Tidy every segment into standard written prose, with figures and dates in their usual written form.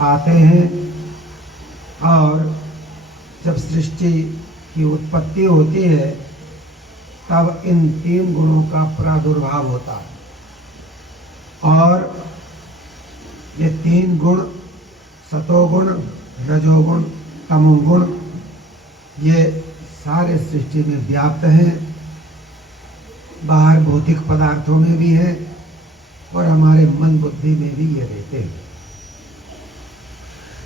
आते हैं और जब सृष्टि की उत्पत्ति होती है तब इन 3 गुणों का प्रादुर्भाव होता है। और ये 3 गुण, सतोगुण, रजोगुण, तमोगुण, ये सारे सृष्टि में व्याप्त हैं। बाहर भौतिक पदार्थों में भी है और हमारे मन बुद्धि में भी ये रहते हैं।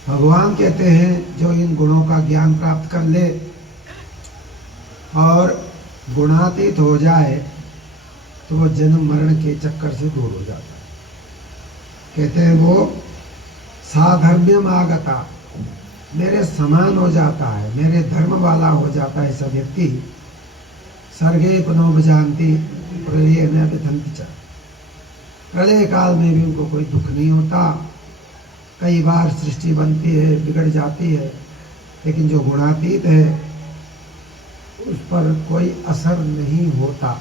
भगवान कहते हैं जो इन गुणों का ज्ञान प्राप्त कर ले और गुणातीत हो जाए तो वो जन्म मरण के चक्कर से दूर हो जाता है। कहते हैं वो साधर्म्यम आगता, मेरे समान हो जाता है, मेरे धर्म वाला हो जाता है ऐसा व्यक्ति। सर्गे पुनोपजानती प्रलय न विधंति च, प्रलय काल में भी उनको कोई दुख नहीं होता। कई बार सृष्टि बनती है, बिगड़ जाती है, लेकिन जो गुणातीत है उस पर कोई असर नहीं होता।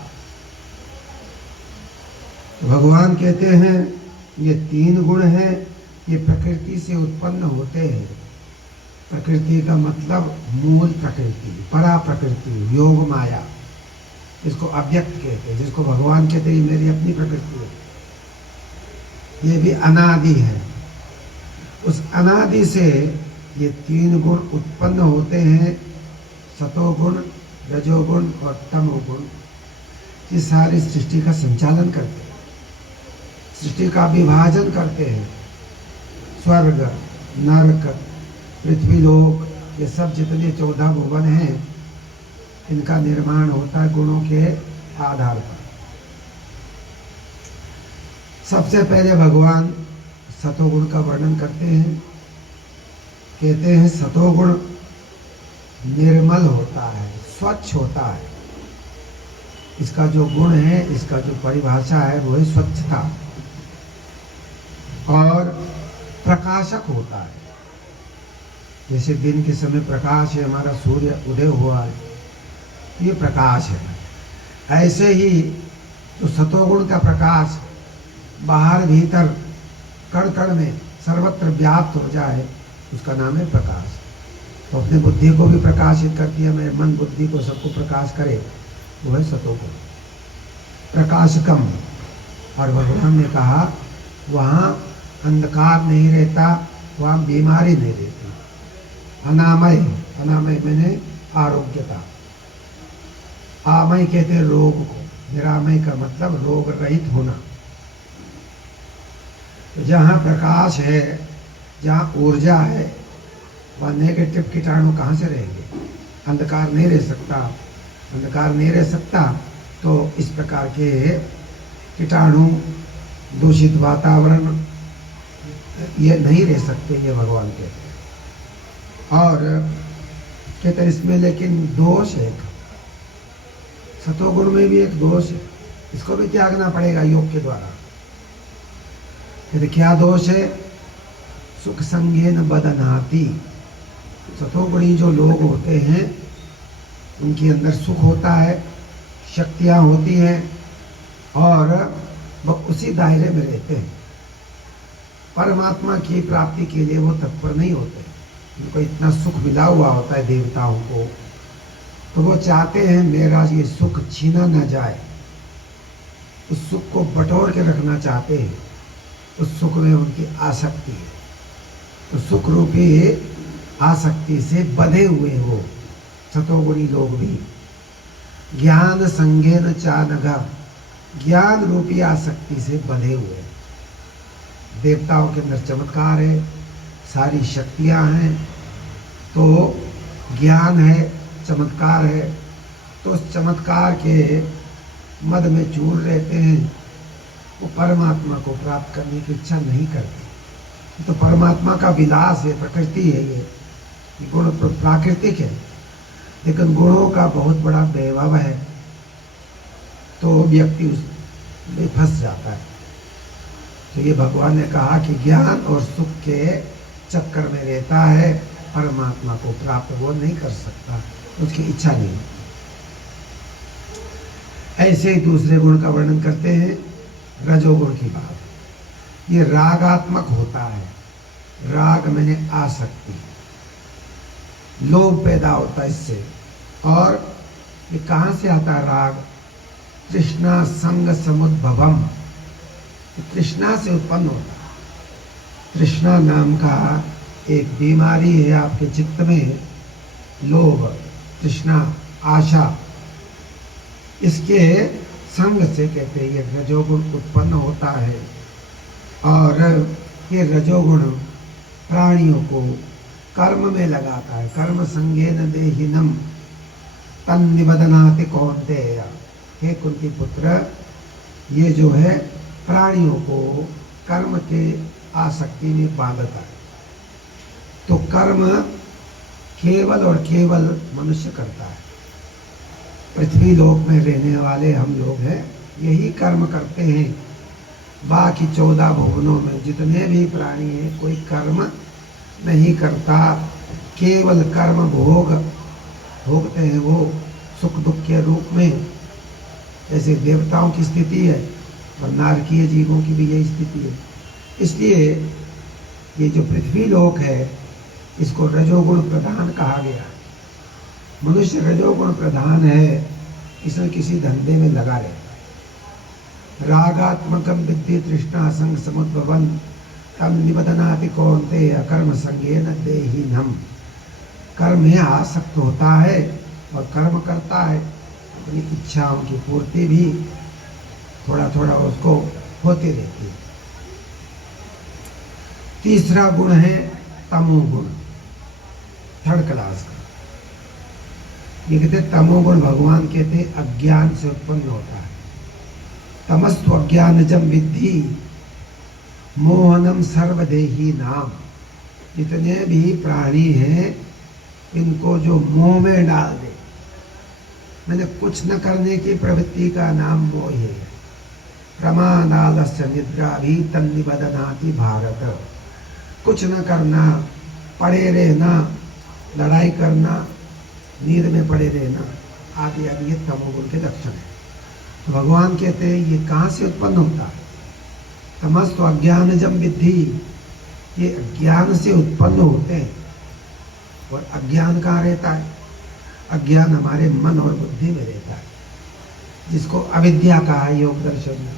तो भगवान कहते हैं ये 3 गुण हैं, ये प्रकृति से उत्पन्न होते हैं। प्रकृति का मतलब मूल प्रकृति, परा प्रकृति, योग माया, इसको अव्यक्त कहते हैं, जिसको भगवान कहते हैं मेरी अपनी प्रकृति है। ये भी अनादि है। उस अनादि से ये 3 गुण उत्पन्न होते हैं, सतोगुण, रजोगुण और तमोगुण। ये सारी सृष्टि का संचालन करते हैं, सृष्टि का विभाजन करते हैं। स्वर्ग, नरक, पृथ्वी लोक, ये सब जितने 14 भुवन हैं, इनका निर्माण होता है गुणों के आधार पर। सबसे पहले भगवान सतोगुण का वर्णन करते हैं। कहते हैं सतोगुण निर्मल होता है, स्वच्छ होता है। इसका जो गुण है, इसका जो परिभाषा है वो है स्वच्छता। और प्रकाशक होता है, जैसे दिन के समय प्रकाश है, हमारा सूर्य उदय हुआ है, ये प्रकाश है। ऐसे ही तो सतोगुण का प्रकाश बाहर भीतर कण कण में सर्वत्र व्याप्त हो जाए, उसका नाम है प्रकाश। तो अपने बुद्धि को भी प्रकाशित करती है, मेरे मन बुद्धि को सबको प्रकाश करे, वो है सतोगुण प्रकाशकम। और भगवान ने कहा वहाँ अंधकार नहीं रहता, वहाँ बीमारी नहीं रहती। अनामय, अनामय मैंने आरोग्यता, आमय कहते हैं रोग को, निरामय का मतलब रोग रहित होना। तो जहाँ प्रकाश है, जहाँ ऊर्जा है, वहाँ नेगेटिव कीटाणु कहाँ से रहेंगे? अंधकार नहीं रह सकता। अंधकार नहीं रह सकता तो इस प्रकार के कीटाणु, दूषित वातावरण, ये नहीं रह सकते, ये भगवान कहते हैं। और कहते हैं इसमें लेकिन दोष है, सतोगुण में भी एक दोष है, इसको भी त्यागना पड़ेगा योग के द्वारा। कहते क्या दोष है? सुख संगेन बदनाति। सतोगुणी जो लोग होते हैं उनके अंदर सुख होता है, शक्तियां होती हैं और वह उसी दायरे में रहते हैं। परमात्मा की प्राप्ति के लिए वो तत्पर नहीं होते। उनको इतना सुख मिला हुआ होता है देवताओं को, तो वो चाहते हैं मेरा ये सुख छीना न जाए, उस सुख को बटोर के रखना चाहते हैं। उस सुख में उनकी आसक्ति है, तो सुख रूपी आसक्ति से बंधे हुए हो सतोगुणी लोग भी। ज्ञान संगेन चानघा, ज्ञान रूपी आसक्ति से बंधे हुए। देवताओं के अंदर चमत्कार है, सारी शक्तियां हैं, तो ज्ञान है, चमत्कार है, तो उस चमत्कार के मद में चूर रहते हैं। वो परमात्मा को प्राप्त करने की इच्छा नहीं करते। तो परमात्मा का विलास है, प्रकृति है, ये गुण प्राकृतिक है, लेकिन गुणों का बहुत बड़ा वैभव है, तो व्यक्ति उसमें फंस जाता है। तो ये भगवान ने कहा कि ज्ञान और सुख के चक्कर में रहता है, परमात्मा को प्राप्त वो नहीं कर सकता, उसकी इच्छा नहीं। ऐसे ही दूसरे गुण का वर्णन करते हैं, रजोगुण की बात। ये रागात्मक होता है, राग मैंने आसक्ति, लोभ पैदा होता है इससे। और ये कहाँ से आता है राग? तृष्णा संग समुद्भवम, तृष्णा से उत्पन्न होता है। तृष्णा नाम का एक बीमारी है आपके चित्त में, लोभ, तृष्णा, आशा, इसके संग से कहते हैं ये रजोगुण उत्पन्न होता है। और ये रजोगुण प्राणियों को कर्म में लगाता है। कर्म संगेन देहिनम तन्निबधनाति कौन्तेय, हे कुंती पुत्र, ये जो है प्राणियों को कर्म के आसक्ति में बांधता है। तो कर्म केवल और केवल मनुष्य करता है। पृथ्वी लोक में रहने वाले हम लोग हैं, यही कर्म करते हैं। बाकी 14 भुवनों में जितने भी प्राणी हैं कोई कर्म नहीं करता, केवल कर्म भोगते हैं वो सुख दुख के रूप में। जैसे देवताओं की स्थिति है और नारकीय जीवों की भी यही स्थिति है। इसलिए ये जो पृथ्वी लोक है इसको रजोगुण प्रधान कहा गया। मनुष्य रजोगुण प्रधान है, इसमें किसी धंधे में लगा रहता है। रागात्मकम विद्धि तृष्णा संग समुद्भवन् तम निबधनाति कौन्तेय कर्म संगेन देहिनम्। कर्म में आसक्त होता है और कर्म करता है, अपनी इच्छाओं की पूर्ति भी थोड़ा थोड़ा उसको होती रहती है। तीसरा गुण है तमोगुण, थर्ड क्लास का। ये कहते तमोगुण भगवान कहते अज्ञान से उत्पन्न होता है। तमस्तु अज्ञानजम विद्धि मोहनम सर्वदेही नाम। जितने भी प्राणी हैं इनको जो मोह में डाल दे, मैंने कुछ न करने की प्रवृत्ति का नाम मोह है। प्रमादालस्य निद्रा भी तन्निबधनाति भारत। कुछ न करना, पड़े रहना, लड़ाई करना, नींद में पड़े रहना आदि आदि ये तमोगुण के लक्षण है। तो भगवान कहते हैं ये कहाँ से उत्पन्न होता है? तमस्तु अज्ञानजम विद्धि, ये अज्ञान से उत्पन्न होते हैं। और अज्ञान कहाँ रहता है? अज्ञान हमारे मन और बुद्धि में रहता है, जिसको अविद्या कहा है योग दर्शन में।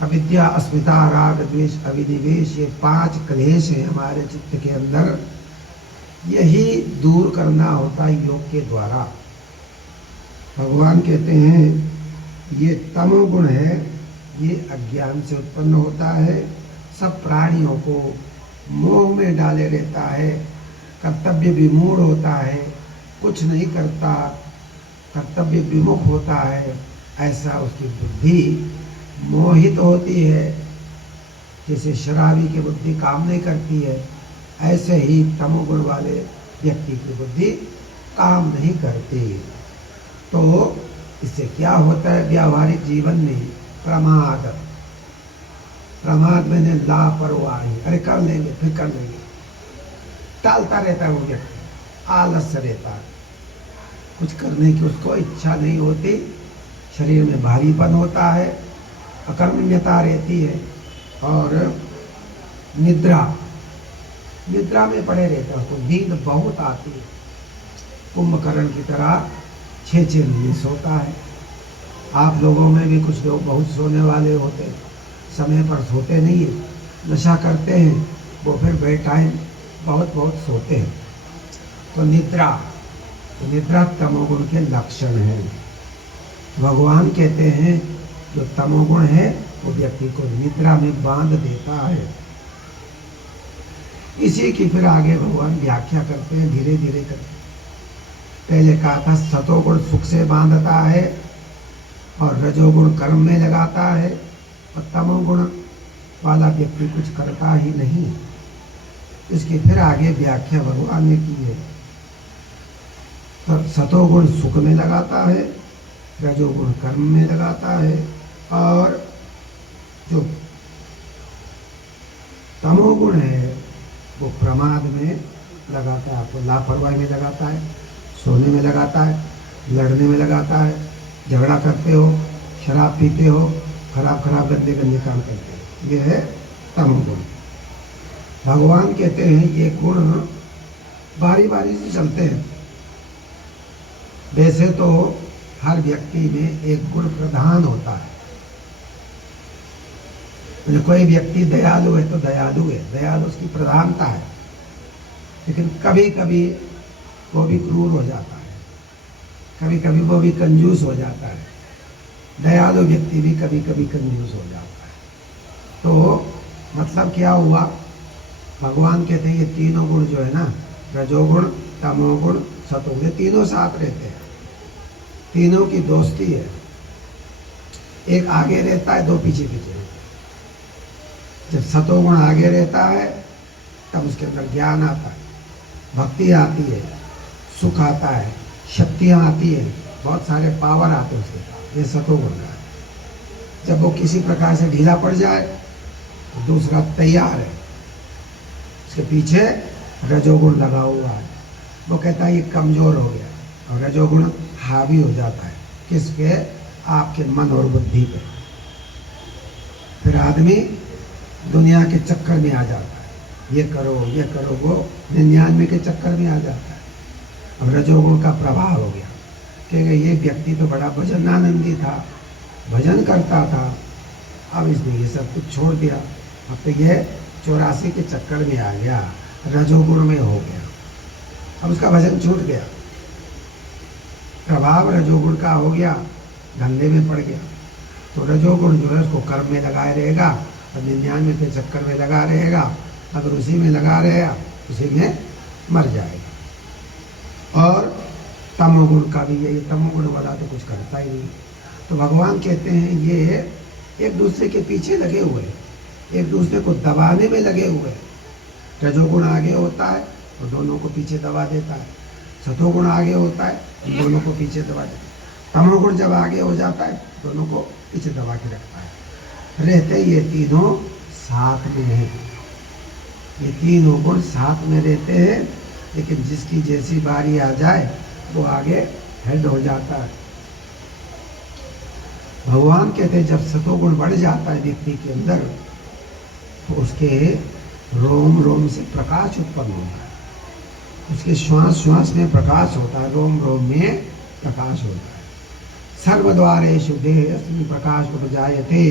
अविद्या, अस्मिता, राग, द्वेष, अविनिवेश, ये 5 क्लेश हैं हमारे चित्त के अंदर। यही दूर करना होता है योग के द्वारा। भगवान कहते हैं ये तमोगुण है, ये अज्ञान से उत्पन्न होता है। सब प्राणियों को मोह में डाले रहता है, कर्तव्य विमूढ़ होता है, कुछ नहीं करता, कर्तव्य विमुख होता है। ऐसा उसकी बुद्धि मोहित होती है। जैसे शराबी की बुद्धि काम नहीं करती है, ऐसे ही तमोगुण वाले व्यक्ति की बुद्धि काम नहीं करती। तो इससे क्या होता है व्यावहारिक जीवन में? प्रमाद। प्रमाद मैंने लापरवाही, अरे कर लेंगे फिर कर लेंगे, टालता रहता है वो व्यक्ति, आलस्य रहता है, कुछ करने की उसको इच्छा नहीं होती, शरीर में भारीपन होता है, अकर्मण्यता रहती है। और निद्रा में पड़े रहता है, तो नींद बहुत आती है। कुंभकर्ण की तरह 6 महीने सोता है। आप लोगों में भी कुछ लोग बहुत सोने वाले होते हैं, समय पर सोते नहीं है, नशा करते हैं, वो फिर बेटाइम बहुत सोते हैं। तो निद्रा तमोगुण के लक्षण है। भगवान कहते हैं जो तमोगुण है वो व्यक्ति को निद्रा में बांध देता है। इसी की फिर आगे भगवान व्याख्या करते हैं धीरे धीरे करके। पहले कहा था सतोगुण सुख से बांधता है और रजोगुण कर्म में लगाता है, और तमोगुण वाला व्यक्ति कुछ करता ही नहीं। इसकी फिर आगे व्याख्या भगवान ने की है। तो सतोगुण सुख में लगाता है, रजोगुण कर्म में लगाता है, और जो तमोगुण है वो प्रमाद में लगाता है, आपको लापरवाही में लगाता है, सोने में लगाता है, लड़ने में लगाता है, झगड़ा करते हो, शराब पीते हो, खराब गंदे काम करते हो, ये है तमोगुण। भगवान कहते हैं ये गुण बारी बारी से चलते हैं। वैसे तो हर व्यक्ति में एक गुण प्रधान होता है। कोई व्यक्ति दयालु है तो दयालु है, दयालु उसकी प्रधानता है। लेकिन कभी कभी वो भी क्रूर हो जाता है, कभी कभी वो भी कंजूस हो जाता है। दयालु व्यक्ति भी कभी कभी कंजूस हो जाता है। तो मतलब क्या हुआ, भगवान कहते हैं ये तीनों गुण जो है ना, रजोगुण, तमोगुण, सतोगुण, ये तीनों साथ रहते हैं। तीनों की दोस्ती है। एक आगे रहता है, दो पीछे पीछे। जब सतोगुण आगे रहता है तब उसके अंदर ज्ञान आता है, भक्ति आती है, सुख आता है, शक्तियाँ आती है, बहुत सारे पावर आते हैं उसके पास। ये सतोगुण का है। जब वो किसी प्रकार से ढीला पड़ जाए तो दूसरा तैयार है, उसके पीछे रजोगुण लगा हुआ है। वो कहता है ये कमजोर हो गया, और रजोगुण हावी हो जाता है किस पे, आपके मन और बुद्धि पे। फिर आदमी दुनिया के चक्कर में आ जाता है, ये करो वो 99 के चक्कर में आ जाता है। अब रजोगुण का प्रभाव हो गया, क्योंकि ये व्यक्ति तो बड़ा भजनानंदी था, भजन करता था, अब इसने ये सब कुछ छोड़ दिया। अब तो ये 84 के चक्कर में आ गया, रजोगुण में हो गया, अब उसका भजन छूट गया। प्रभाव रजोगुण का हो गया, धंधे में पड़ गया। तो रजोगुण जो है उसको कर्म में लगाए रहेगा, और 99 के चक्कर में लगा रहेगा। अगर उसी में लगा रहेगा उसी में मर जाएगा। और तमोगुण का भी यही, तमोगुण वाला तो कुछ करता ही नहीं। तो भगवान कहते हैं ये एक दूसरे के पीछे लगे हुए, एक दूसरे को दबाने में लगे हुए। रजोगुण आगे होता है तो दोनों को पीछे दबा देता है, सतोगुण आगे होता है दोनों को पीछे दबा देता है, तमोगुण जब आगे हो जाता है दोनों को पीछे दबा के रखता है। रहते ये तीनों साथ में हैं, ये तीनों गुण साथ में रहते हैं। लेकिन जिसकी जैसी बारी आ जाए वो आगे हेड हो जाता है। भगवान कहते हैं जब सतोगुण बढ़ जाता है व्यक्ति के अंदर तो उसके रोम रोम से प्रकाश उत्पन्न होता है, उसके श्वास श्वास में प्रकाश होता है, रोम रोम में प्रकाश होता है। सर्वद्वारेषु देहेऽस्मिन् प्रकाशो जायते।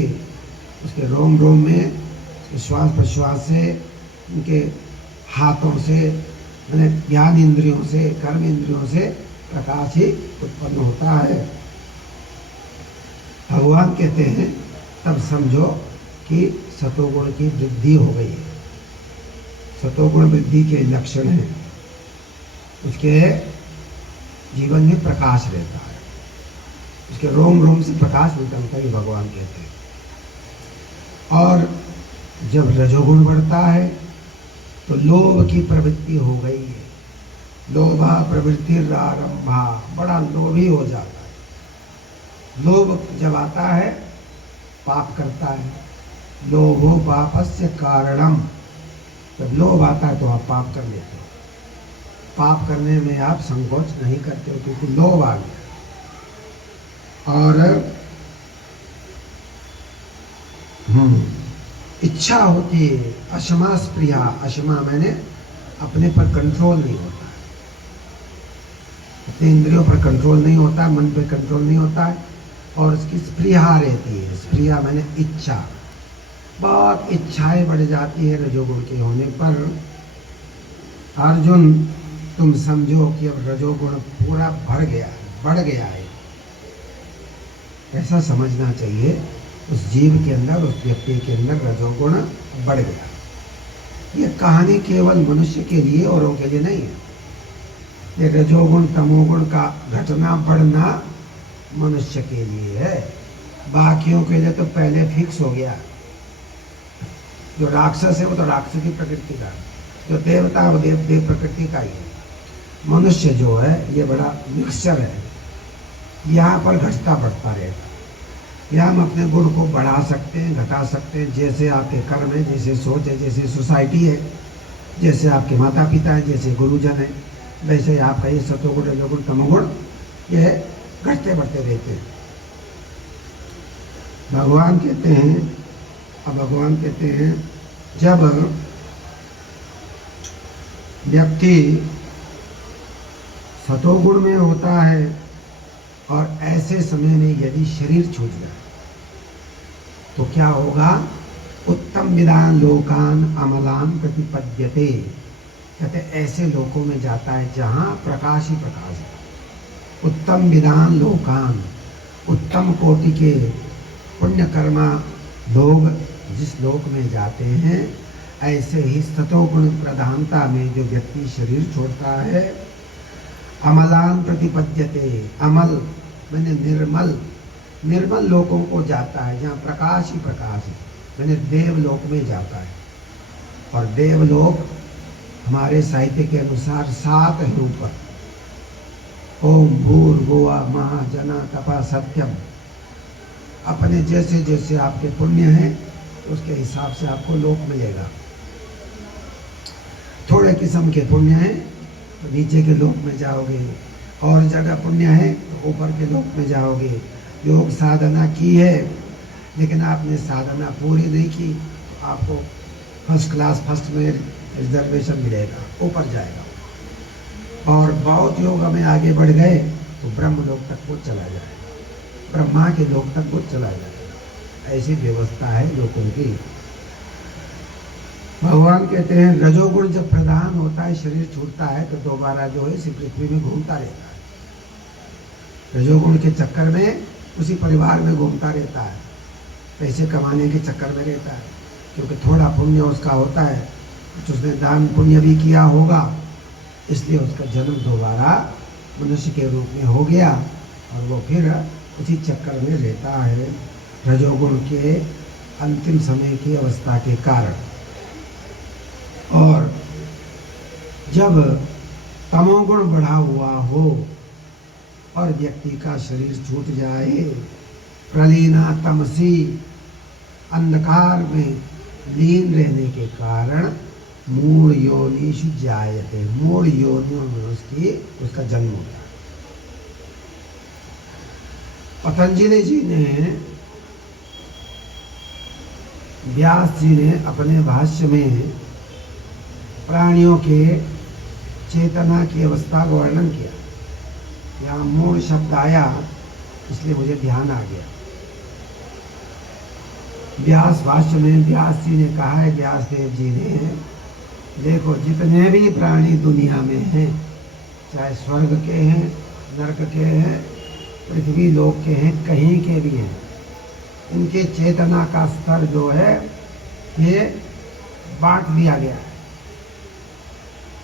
उसके रोम रोम में, उसके श्वास प्रश्वास से, उनके हाथों से, मैंने ज्ञान इंद्रियों से, कर्म इंद्रियों से प्रकाश ही उत्पन्न होता है। भगवान कहते हैं तब समझो कि सतोगुण की वृद्धि हो गई है। सतोगुण वृद्धि के लक्षण हैं, उसके जीवन में प्रकाश रहता है, उसके रोम रोम से प्रकाश निकलता है, भगवान कहते हैं। और जब रजोगुण बढ़ता है तो लोभ की प्रवृत्ति हो गई है। लोभा प्रवृत्तिरारंभा, बड़ा लोभी हो जाता है। लोभ जब आता है पाप करता है। लोभो पापस्य कारणम, जब लोभ आता है तो आप पाप कर लेते हो। पाप करने में आप संकोच नहीं करते हो क्योंकि लोभ आ गया। और इच्छा होती है, अशमा स्प्रिया, अशमा मैंने अपने पर कंट्रोल नहीं होता है, अपने इंद्रियों पर कंट्रोल नहीं होता है, मन पर कंट्रोल नहीं होता है। और उसकी स्प्रिया रहती है, स्प्रिया मैंने इच्छा, बहुत इच्छाएं बढ़ जाती है रजोगुण के होने पर। अर्जुन तुम समझो कि अब रजोगुण पूरा बढ़ गया है, ऐसा समझना चाहिए। उस जीव के अंदर, उस व्यक्ति के अंदर रजोगुण बढ़ गया। ये कहानी केवल मनुष्य के लिए, औरों के लिए नहीं है। ये रजोगुण तमोगुण का घटना बढ़ना मनुष्य के लिए है, बाकियों के लिए तो पहले फिक्स हो गया। जो राक्षस है वो तो राक्षस की प्रकृति का है, जो देवता है वो देव प्रकृति का ही है। मनुष्य जो है ये बड़ा मिक्सचर है, यहाँ पर घटता बढ़ता रहेगा। यहाँ हम अपने गुण को बढ़ा सकते हैं, घटा सकते हैं, जैसे आपके कर्म है, जैसे सोच है, जैसे सोसाइटी है, जैसे आपके माता पिता है, जैसे गुरुजन है, वैसे ही आपका ये सतोगुण रजोगुण तमोगुण ये घटते बढ़ते रहते हैं। भगवान कहते हैं जब व्यक्ति सतोगुण में होता है और ऐसे समय में यदि शरीर छूट जाए तो क्या होगा? उत्तम विदान लोकान अमलान प्रतिपद्यते। कहते ऐसे लोकों में जाता है जहां प्रकाश ही प्रकाश है। उत्तम विदान लोकान, उत्तम कोटि के पुण्य कर्मा लोग जिस लोक में जाते हैं, ऐसे ही सतोगुण प्रधानता में जो व्यक्ति शरीर छोड़ता है, अमलान प्रतिपद्यते। अमल मैंने निर्मल, निर्मल लोकों को जाता है जहाँ प्रकाश ही प्रकाश है, मैंने देवलोक में जाता है। और देवलोक हमारे साहित्य के अनुसार 7 है ऊपर। ओम भूर्भुवः महाजना तपा सत्यम। अपने जैसे जैसे आपके पुण्य हैं उसके हिसाब से आपको लोक मिलेगा। थोड़े किस्म के पुण्य हैं तो नीचे के लोक में जाओगे, और जगह पुण्य है तो ऊपर के लोक में जाओगे। योग साधना की है लेकिन आपने साधना पूरी नहीं की तो आपको फर्स्ट क्लास, फर्स्ट में रिजर्वेशन मिलेगा, ऊपर जाएगा। और बहुत योग में आगे बढ़ गए तो ब्रह्म लोक तक वो चला जाएगा, ब्रह्मा के लोक तक वो चला जाएगा। ऐसी व्यवस्था है लोगों की। भगवान कहते हैं रजोगुण जब प्रधान होता है, शरीर छूटता है तो दोबारा जो है इसी पृथ्वी में घूमता रहता है। रजोगुण के चक्कर में उसी परिवार में घूमता रहता है, पैसे कमाने के चक्कर में रहता है, क्योंकि थोड़ा पुण्य उसका होता है, कुछ उसने दान पुण्य भी किया होगा, इसलिए उसका जन्म दोबारा मनुष्य के रूप में हो गया और वो फिर उसी चक्कर में रहता है रजोगुण के अंतिम समय की अवस्था के कारण। और जब तमोगुण बढ़ा हुआ हो और व्यक्ति का शरीर छूट जाए, प्रलीना तमसी, अंधकार में लीन रहने के कारण मूढ़ योनिषु जायते, मूढ़ योनियों में उसका जन्म होता है। पतंजलि जी ने, व्यास जी ने अपने भाष्य में प्राणियों के चेतना की अवस्था का वर्णन किया। यहाँ मूढ़ शब्द आया इसलिए मुझे ध्यान आ गया। व्यास भाष्य में व्यास जी ने कहा है, व्यास देव जी ने, देखो जितने भी प्राणी दुनिया में हैं, चाहे स्वर्ग के हैं, नरक के हैं, पृथ्वी लोक के हैं, कहीं के भी हैं, इनके चेतना का स्तर जो है ये बांट दिया गया है।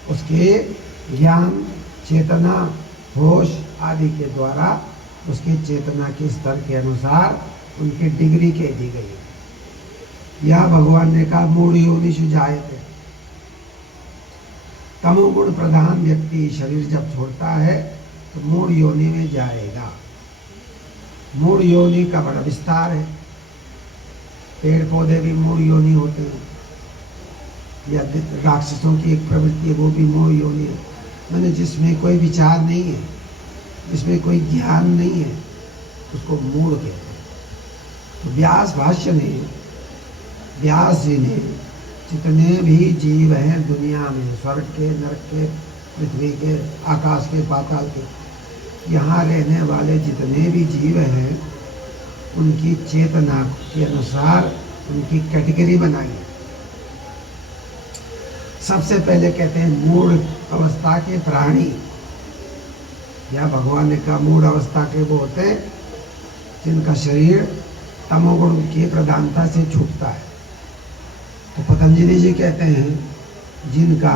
उसके ज्ञान, चेतना, होश आदि के द्वारा उसके चेतना के स्तर के अनुसार उनकी डिग्री कह दी गई है। यह भगवान ने कहा मूढ़ योनिषु जायते। तमोगुण प्रधान व्यक्ति शरीर जब छोड़ता है तो मूढ़ योनि में जाएगा। मूढ़ योनि का बड़ा विस्तार है। पेड़ पौधे भी मूढ़ योनि होते हैं, या राक्षसों की एक प्रवृत्ति है वो भी मूढ़ योनि है, मैंने जिसमें कोई विचार नहीं है, जिसमें कोई ज्ञान नहीं है, उसको मूढ़ कहते हैं। तो व्यास भाष्य ने, व्यास जी ने जितने भी जीव हैं दुनिया में, स्वर्ग के, नरक के, पृथ्वी के, आकाश के, पाताल के, यहाँ रहने वाले जितने भी जीव हैं उनकी चेतना के अनुसार उनकी कैटेगरी बनाई है। सबसे पहले कहते हैं मूढ़ अवस्था के प्राणी, या भगवान ने कहा मूढ़ अवस्था के वो होते हैं जिनका शरीर तमोगुण की प्रधानता से छूटता है। तो पतंजलि जी कहते हैं जिनका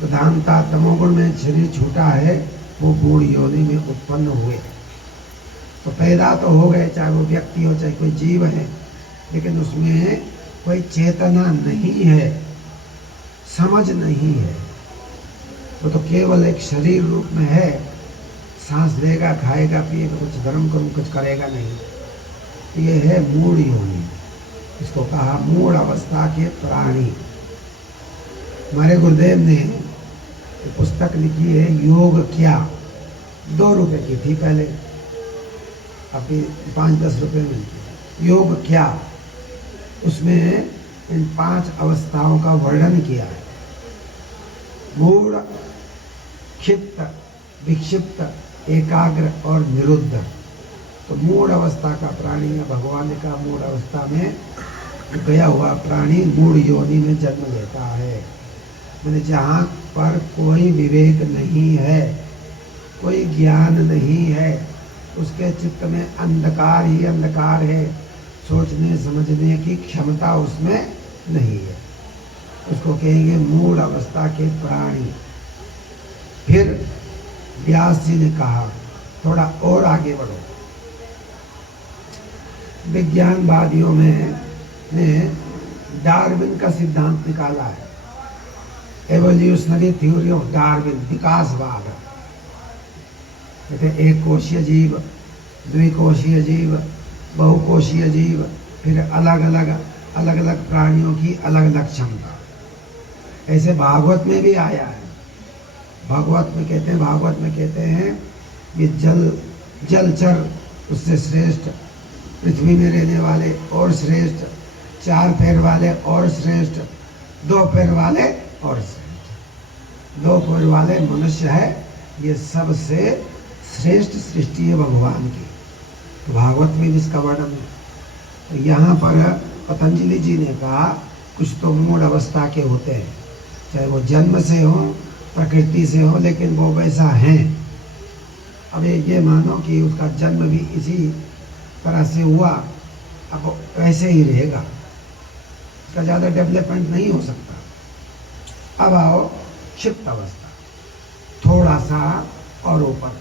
प्रधानता तमोगुण में शरीर छूटा है वो मूढ़ योनि में उत्पन्न हुए। तो पैदा तो हो गए, चाहे वो व्यक्ति हो चाहे कोई जीव है, लेकिन उसमें कोई चेतना नहीं है, समझ नहीं है, वो तो केवल एक शरीर रूप में है, सांस लेगा, खाएगा, पिएगा, कुछ धर्म करूँ कुछ करेगा नहीं। ये है मूढ़ योनि, इसको कहा मूढ़ अवस्था के प्राणी। हमारे गुरुदेव ने पुस्तक लिखी है योग क्या, 2 रुपए की थी पहले, अभी 5-10 रुपए मिलती है। योग क्या, उसमें इन 5 अवस्थाओं का वर्णन किया है। मूढ़, क्षिप्त, विक्षिप्त, एकाग्र और निरुद्ध। तो मूढ़ अवस्था का प्राणी है भगवान का, मूढ़ अवस्था में गया हुआ प्राणी मूढ़ योनि में जन्म लेता है। मैंने जहाँ पर कोई विवेक नहीं है, कोई ज्ञान नहीं है, उसके चित्त में अंधकार ही अंधकार है, सोचने समझने की क्षमता उसमें नहीं है, उसको कहेंगे मूढ़ अवस्था के प्राणी। फिर व्यास जी ने कहा थोड़ा और आगे बढ़ो। विज्ञानवादियों में ने डार्विन का सिद्धांत निकाला है, एवोल्यूशनरी थ्योरी ऑफ डार्विन, विकासवाद। कहते एक कोशीय जीव, द्विकोशीय जीव, बहुकोशीय जीव, फिर अलग अलग प्राणियों की अलग अलग क्षमता। ऐसे भागवत में भी आया है। भागवत में कहते हैं ये जलचर उससे श्रेष्ठ, पृथ्वी में रहने वाले और श्रेष्ठ, 4 पैर वाले और श्रेष्ठ, 2 पैर वाले और श्रेष्ठ। 2 पैर वाले मनुष्य है, ये सबसे श्रेष्ठ सृष्टि है भगवान की। तो भागवत में इसका वर्णन है। तो यहाँ पर पतंजलि जी ने कहा कुछ तो मूढ़ अवस्था के होते हैं, चाहे वो जन्म से हो, प्रकृति से हो, लेकिन वो वैसा हैं। अब ये मानो कि उसका जन्म भी इसी तरह से हुआ, अब वैसे ही रहेगा, उसका ज़्यादा डेवलपमेंट नहीं हो सकता। अब आओ क्षिप्त अवस्था, थोड़ा सा और ऊपर,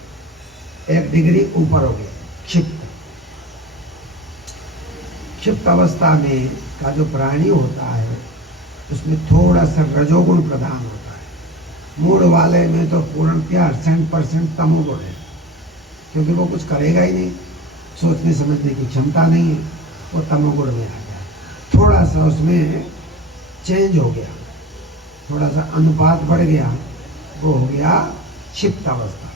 1 डिग्री ऊपर हो गया क्षिप्त। क्षिप्त अवस्था में का जो प्राणी होता है उसमें थोड़ा सा रजोगुण प्रधान होता है। मूढ़ वाले में तो पूर्णतया 100% तमोगुण है, क्योंकि वो कुछ करेगा ही नहीं, सोचने समझने की क्षमता नहीं है, वो तमोगुण में आ गया। थोड़ा सा उसमें चेंज हो गया, थोड़ा सा अनुपात बढ़ गया, वो हो गया क्षिप्त अवस्था।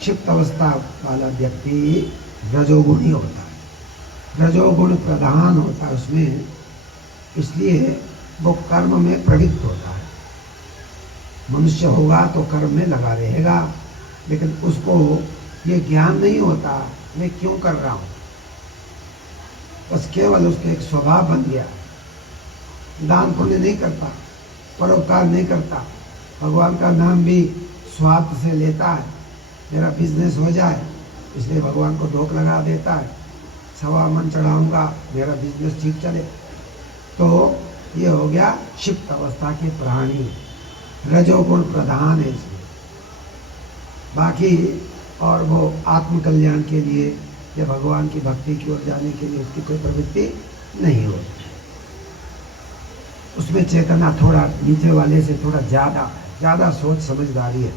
क्षिप्त अवस्था वाला व्यक्ति रजोगुणी होता है, रजोगुण प्रधान होता है उसमें, इसलिए वो कर्म में प्रवृत्त होता है। मनुष्य होगा तो कर्म में लगा रहेगा, लेकिन उसको ये ज्ञान नहीं होता मैं क्यों कर रहा हूँ, बस केवल उसके एक स्वभाव बन गया। दान पुण्य नहीं करता, परोपकार नहीं करता, भगवान का नाम भी स्वार्थ से लेता है, मेरा बिजनेस हो जाए इसलिए भगवान को धोख लगा देता है, 1.25 मन चढ़ाऊंगा मेरा बिजनेस ठीक चले। तो ये हो गया क्षिप्त अवस्था के प्राणी, रजोगुण प्रधान है इसमें। बाकी और वो आत्म कल्याण के लिए या भगवान की भक्ति की ओर जाने के लिए उसकी कोई प्रवृत्ति नहीं होती। उसमें चेतना थोड़ा नीचे वाले से थोड़ा ज़्यादा सोच समझदारी है।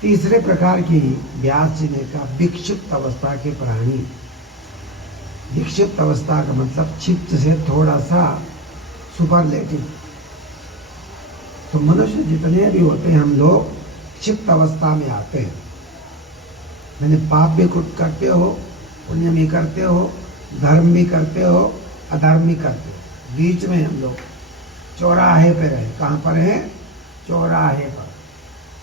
तीसरे प्रकार की व्यास जी ने कहा विक्षिप्त अवस्था के प्राणी। विक्षिप्त अवस्था का मतलब क्षिप्त से थोड़ा सा सुपरलेटिव। तो मनुष्य जितने भी होते हैं हम लोग क्षिप्त अवस्था में आते हैं। मैंने पाप भी कुछ करते हो, पुण्य भी करते हो, धर्म भी करते हो, अधर्म भी करते हो, बीच में हम लोग चौराहे पे रहे। कहाँ पर हैं? चौराहे पर।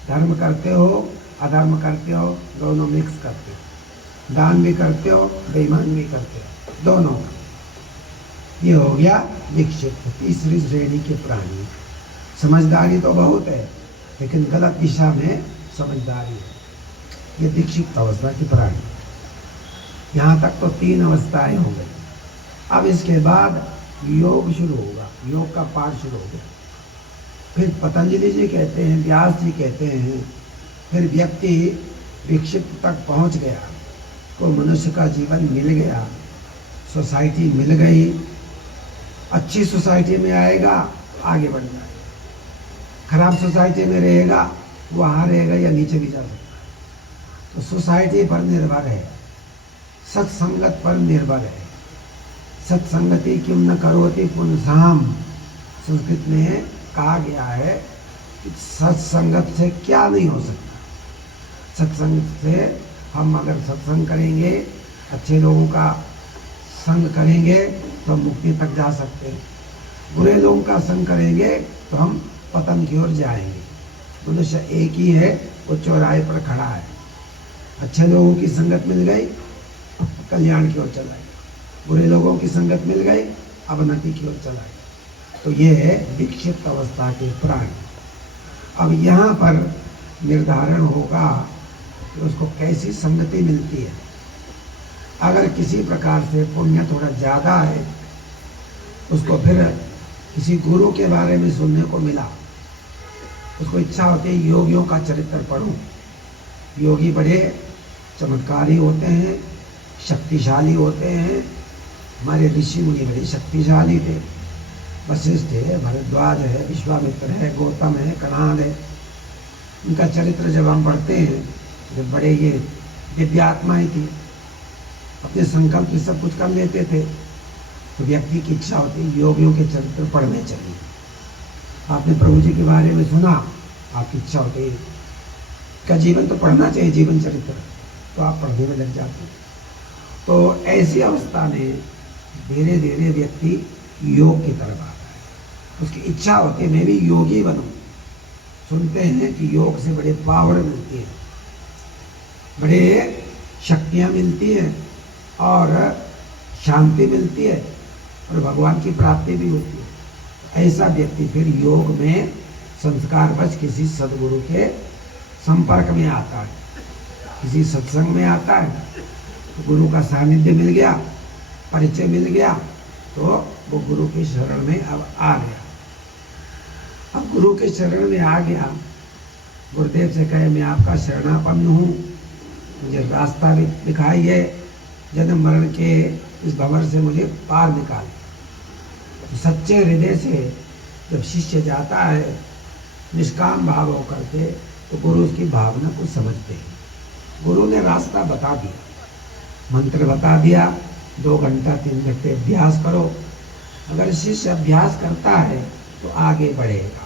धर्म करते हो, अधर्म करते हो, दोनों मिक्स करते हो, दान भी करते हो, बेईमान भी करते हो, दोनों। ये हो गया विक्षिप्त, तीसरी श्रेणी के प्राणी। समझदारी तो बहुत है, लेकिन गलत दिशा में समझदारी है। ये विक्षिप्त अवस्था की प्राणी। यहाँ तक तो 3 अवस्थाएं हो गई। अब इसके बाद योग शुरू होगा, योग का पाठ शुरू हो गया। फिर पतंजलि जी कहते हैं, व्यास जी कहते हैं, फिर व्यक्ति विक्षिप्त तक पहुँच गया तो मनुष्य का जीवन मिल गया, सोसाइटी मिल गई, अच्छी सोसाइटी में आएगा आगे बढ़ जाएगा, खराब सोसाइटी में रहेगा वहाँ रहेगा या नीचे भी जा सकता है। तो सोसाइटी पर निर्भर है, सत्संगत पर निर्भर है। सत्संगति किम न करोति पुंसाम, संस्कृत में कहा गया है कि सत्संगत से क्या नहीं हो सकता। सत्संग से हम अगर सत्संग करेंगे, अच्छे लोगों का संग करेंगे तो हम मुक्ति तक जा सकते हैं। बुरे लोगों का संग करेंगे तो हम पतन की ओर जाएंगे। मनुष्य एक ही है, वो चौराहे पर खड़ा है। अच्छे लोगों की संगत मिल गई, कल्याण की ओर चला गया। बुरे लोगों की संगत मिल गई, अवनति की ओर चला गया। तो ये है विक्षिप्त अवस्था के प्राणी। अब यहाँ पर निर्धारण होगा कि उसको कैसी संगति मिलती है। अगर किसी प्रकार से पुण्य थोड़ा ज्यादा है, उसको फिर किसी गुरु के बारे में सुनने को मिला, उसको इच्छा होती है योगियों का चरित्र पढ़ूं। योगी बड़े चमत्कारी होते हैं, शक्तिशाली होते हैं। हमारे ऋषि मुनि बड़े शक्तिशाली थे। वशिष्ठ है, भरद्वाज है, विश्वामित्र है, गौतम है, कणाद है। उनका चरित्र जब हम पढ़ते हैं तो बड़े ये दिव्यात्माएं थी, अपने संकल्प से सब कुछ कर लेते थे। तो व्यक्ति की इच्छा होती है योगियों के चरित्र पढ़ने चाहिए। आपने प्रभु जी के बारे में सुना, आपकी इच्छा होती है का जीवन तो पढ़ना चाहिए, जीवन चरित्र, तो आप पढ़ने में लग जाते हैं। तो ऐसी अवस्था में धीरे धीरे व्यक्ति योग की तरफ आता है। उसकी इच्छा होती है मैं भी योगी बनूं। सुनते हैं कि योग से बड़े पावर मिलती है, बड़े शक्तियां मिलती हैं और शांति मिलती है और भगवान की प्राप्ति भी होती है। ऐसा व्यक्ति फिर योग में संस्कारवश किसी सदगुरु के संपर्क में आता है, किसी सत्संग में आता है, गुरु का सानिध्य मिल गया, परिचय मिल गया, तो वो गुरु के शरण में अब आ गया। अब गुरु के शरण में आ गया, गुरुदेव से कहे मैं आपका शरणापन्न हूँ, मुझे रास्ता भी दिखाइए, जन्म मरण के इस भंवर से मुझे पार निकाले। सच्चे हृदय से जब शिष्य जाता है निष्काम भाव होकर के, तो गुरु उसकी भावना को समझते हैं। गुरु ने रास्ता बता दिया, मंत्र बता दिया, 2 घंटा 3 घंटे अभ्यास करो। अगर शिष्य अभ्यास करता है तो आगे बढ़ेगा।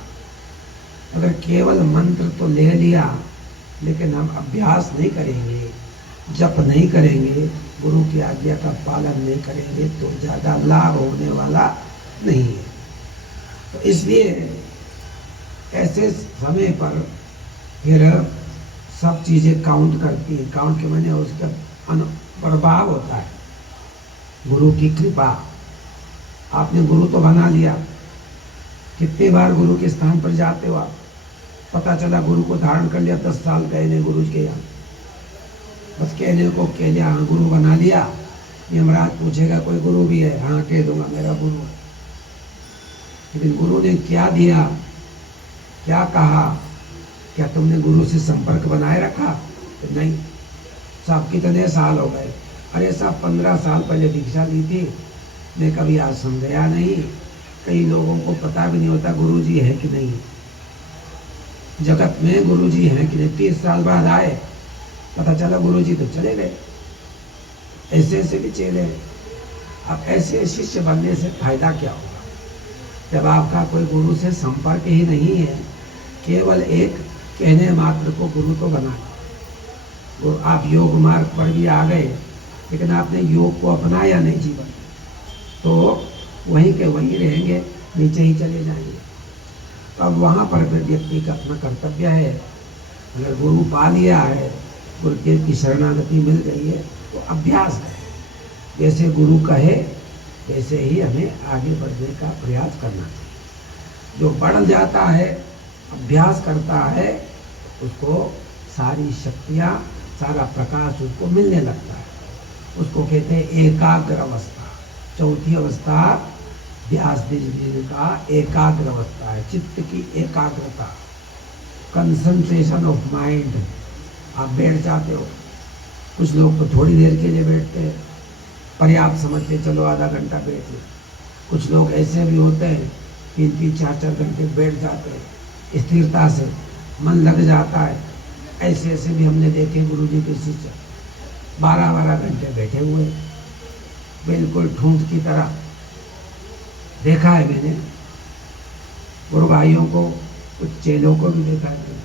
अगर केवल मंत्र तो ले लिया लेकिन हम अभ्यास नहीं करेंगे, जप नहीं करेंगे, गुरु की आज्ञा का पालन नहीं करेंगे, तो ज्यादा लाभ होने वाला नहीं है। तो इसलिए ऐसे समय पर फिर सब चीजें काउंट करती है। काउंट के माने उसका प्रभाव होता है, गुरु की कृपा। आपने गुरु तो बना लिया, कितनी बार गुरु के स्थान पर जाते हो आप, पता चला गुरु को धारण कर लिया, 10 साल गए नहीं गुरु के यहाँ, बस कहने को कह लिया, हाँ गुरु बना लिया। यमराज पूछेगा कोई गुरु भी है, हाँ कह दूंगा मेरा गुरु है। लेकिन गुरु ने क्या दिया, क्या कहा, क्या तुमने गुरु से संपर्क बनाए रखा? तो नहीं। साहब कितने साल हो गए? अरे साहब 15 साल पहले दीक्षा ली थी, मैं कभी आश्रम गया नहीं। कई लोगों को पता भी नहीं होता गुरु जी है कि नहीं, जगत में गुरु जी है कि नहीं। 30 साल बाद आए, पता चला गुरु जी तो चले गए। ऐसे ऐसे भी चले। अब ऐसे शिष्य बनने से फायदा क्या होगा जब आपका कोई गुरु से संपर्क ही नहीं है? केवल एक कहने मात्र को गुरु तो बना, वो आप योग मार्ग पर भी आ गए, लेकिन आपने योग को अपनाया नहीं जीवन, तो वहीं के वहीं रहेंगे, नीचे ही चले जाएंगे। तो अब वहाँ पर फिर व्यक्ति का अपना कर्तव्य है। अगर गुरु पा लिया है, गुरुदेव की शरणागति मिल गई है, तो अभ्यास है। जैसे गुरु कहे वैसे ही हमें आगे बढ़ने का प्रयास करना चाहिए। जो बढ़ जाता है, अभ्यास करता है, उसको सारी शक्तियाँ, सारा प्रकाश उसको मिलने लगता है। उसको कहते हैं एकाग्र अवस्था। चौथी अवस्था व्यास जी का एकाग्र अवस्था है, चित्त की एकाग्रता, कंसंट्रेशन ऑफ माइंड। आप बैठ जाते हो, कुछ लोग तो थोड़ी देर के लिए बैठते हैं, पर्याप्त समझते चलो आधा घंटा बैठ लो। कुछ लोग ऐसे भी होते हैं 3-3, 4-4 घंटे बैठ जाते हैं, स्थिरता से मन लग जाता है। ऐसे ऐसे भी हमने देखे गुरु जी के शिष्य 12-12 घंटे बैठे हुए, बिल्कुल ठूंठ की तरह। देखा है मैंने, गुरु भाइयों को, कुछ चेलों को भी देखा है मैंने।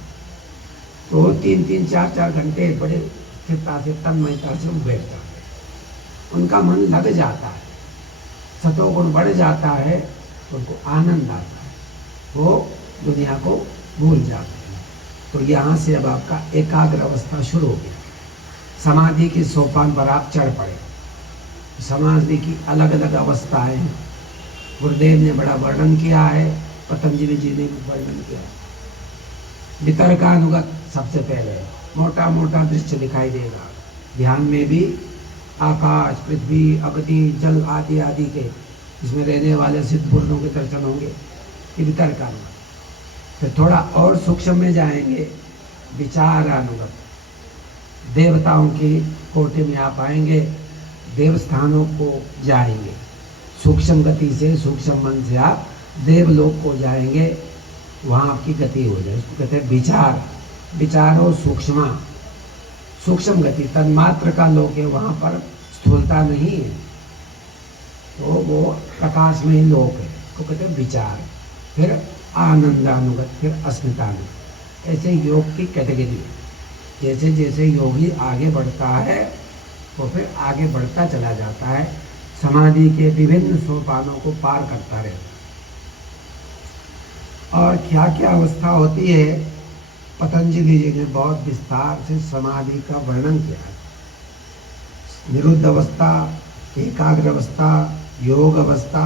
तो 3-3, 4-4 घंटे बड़े स्थिरता से, तन्मयता से वो बैठ जाते हैं। उनका मन लग जाता है, सतोगुण बढ़ जाता है, तो उनको आनंद आता है। वो दुनिया को भूल जाते हैं। तो यहाँ से अब आपका एकाग्र अवस्था शुरू हो गया, समाधि के सोपान पर आप चढ़ पड़े। समाधि की अलग अलग अवस्थाएं हैं, गुरुदेव ने बड़ा वर्णन किया है, पतंजलि जी ने भी वर्णन किया है। वितर्कानुगत सबसे पहले मोटा मोटा दृश्य दिखाई देगा, ध्यान में भी आकाश, पृथ्वी, अग्नि, जल आदि आदि के इसमें रहने वाले सिद्ध पुरुषों के दर्शन होंगे, ये वितर्कानुगत। फिर थोड़ा और सूक्ष्म में जाएंगे, विचारानुगत, देवताओं की कोटि में आप आएंगे, देव स्थानों को जाएंगे, सूक्ष्म गति से, सूक्ष्म मन से आप देवलोक को जाएंगे, वहाँ आपकी गति हो जाए। उसको कहते हैं विचार, विचारो सूक्ष्म, सूक्ष्म गति, तन्मात्र का लोक है, वहाँ पर स्थूलता नहीं है, तो वो प्रकाश में ही लोक है, उसको कहते हैं विचार। फिर आनंदानुगत, फिर अस्मितानुगत। ऐसे योग की कैटेगरी है। जैसे जैसे योगी आगे बढ़ता है वो फिर आगे बढ़ता चला जाता है, समाधि के विभिन्न सोपानों को पार करता रहता है। और क्या क्या अवस्था होती है, पतंजलि जी ने बहुत विस्तार से समाधि का वर्णन किया है। निरुद्ध अवस्था, एकाग्र अवस्था, योग अवस्था,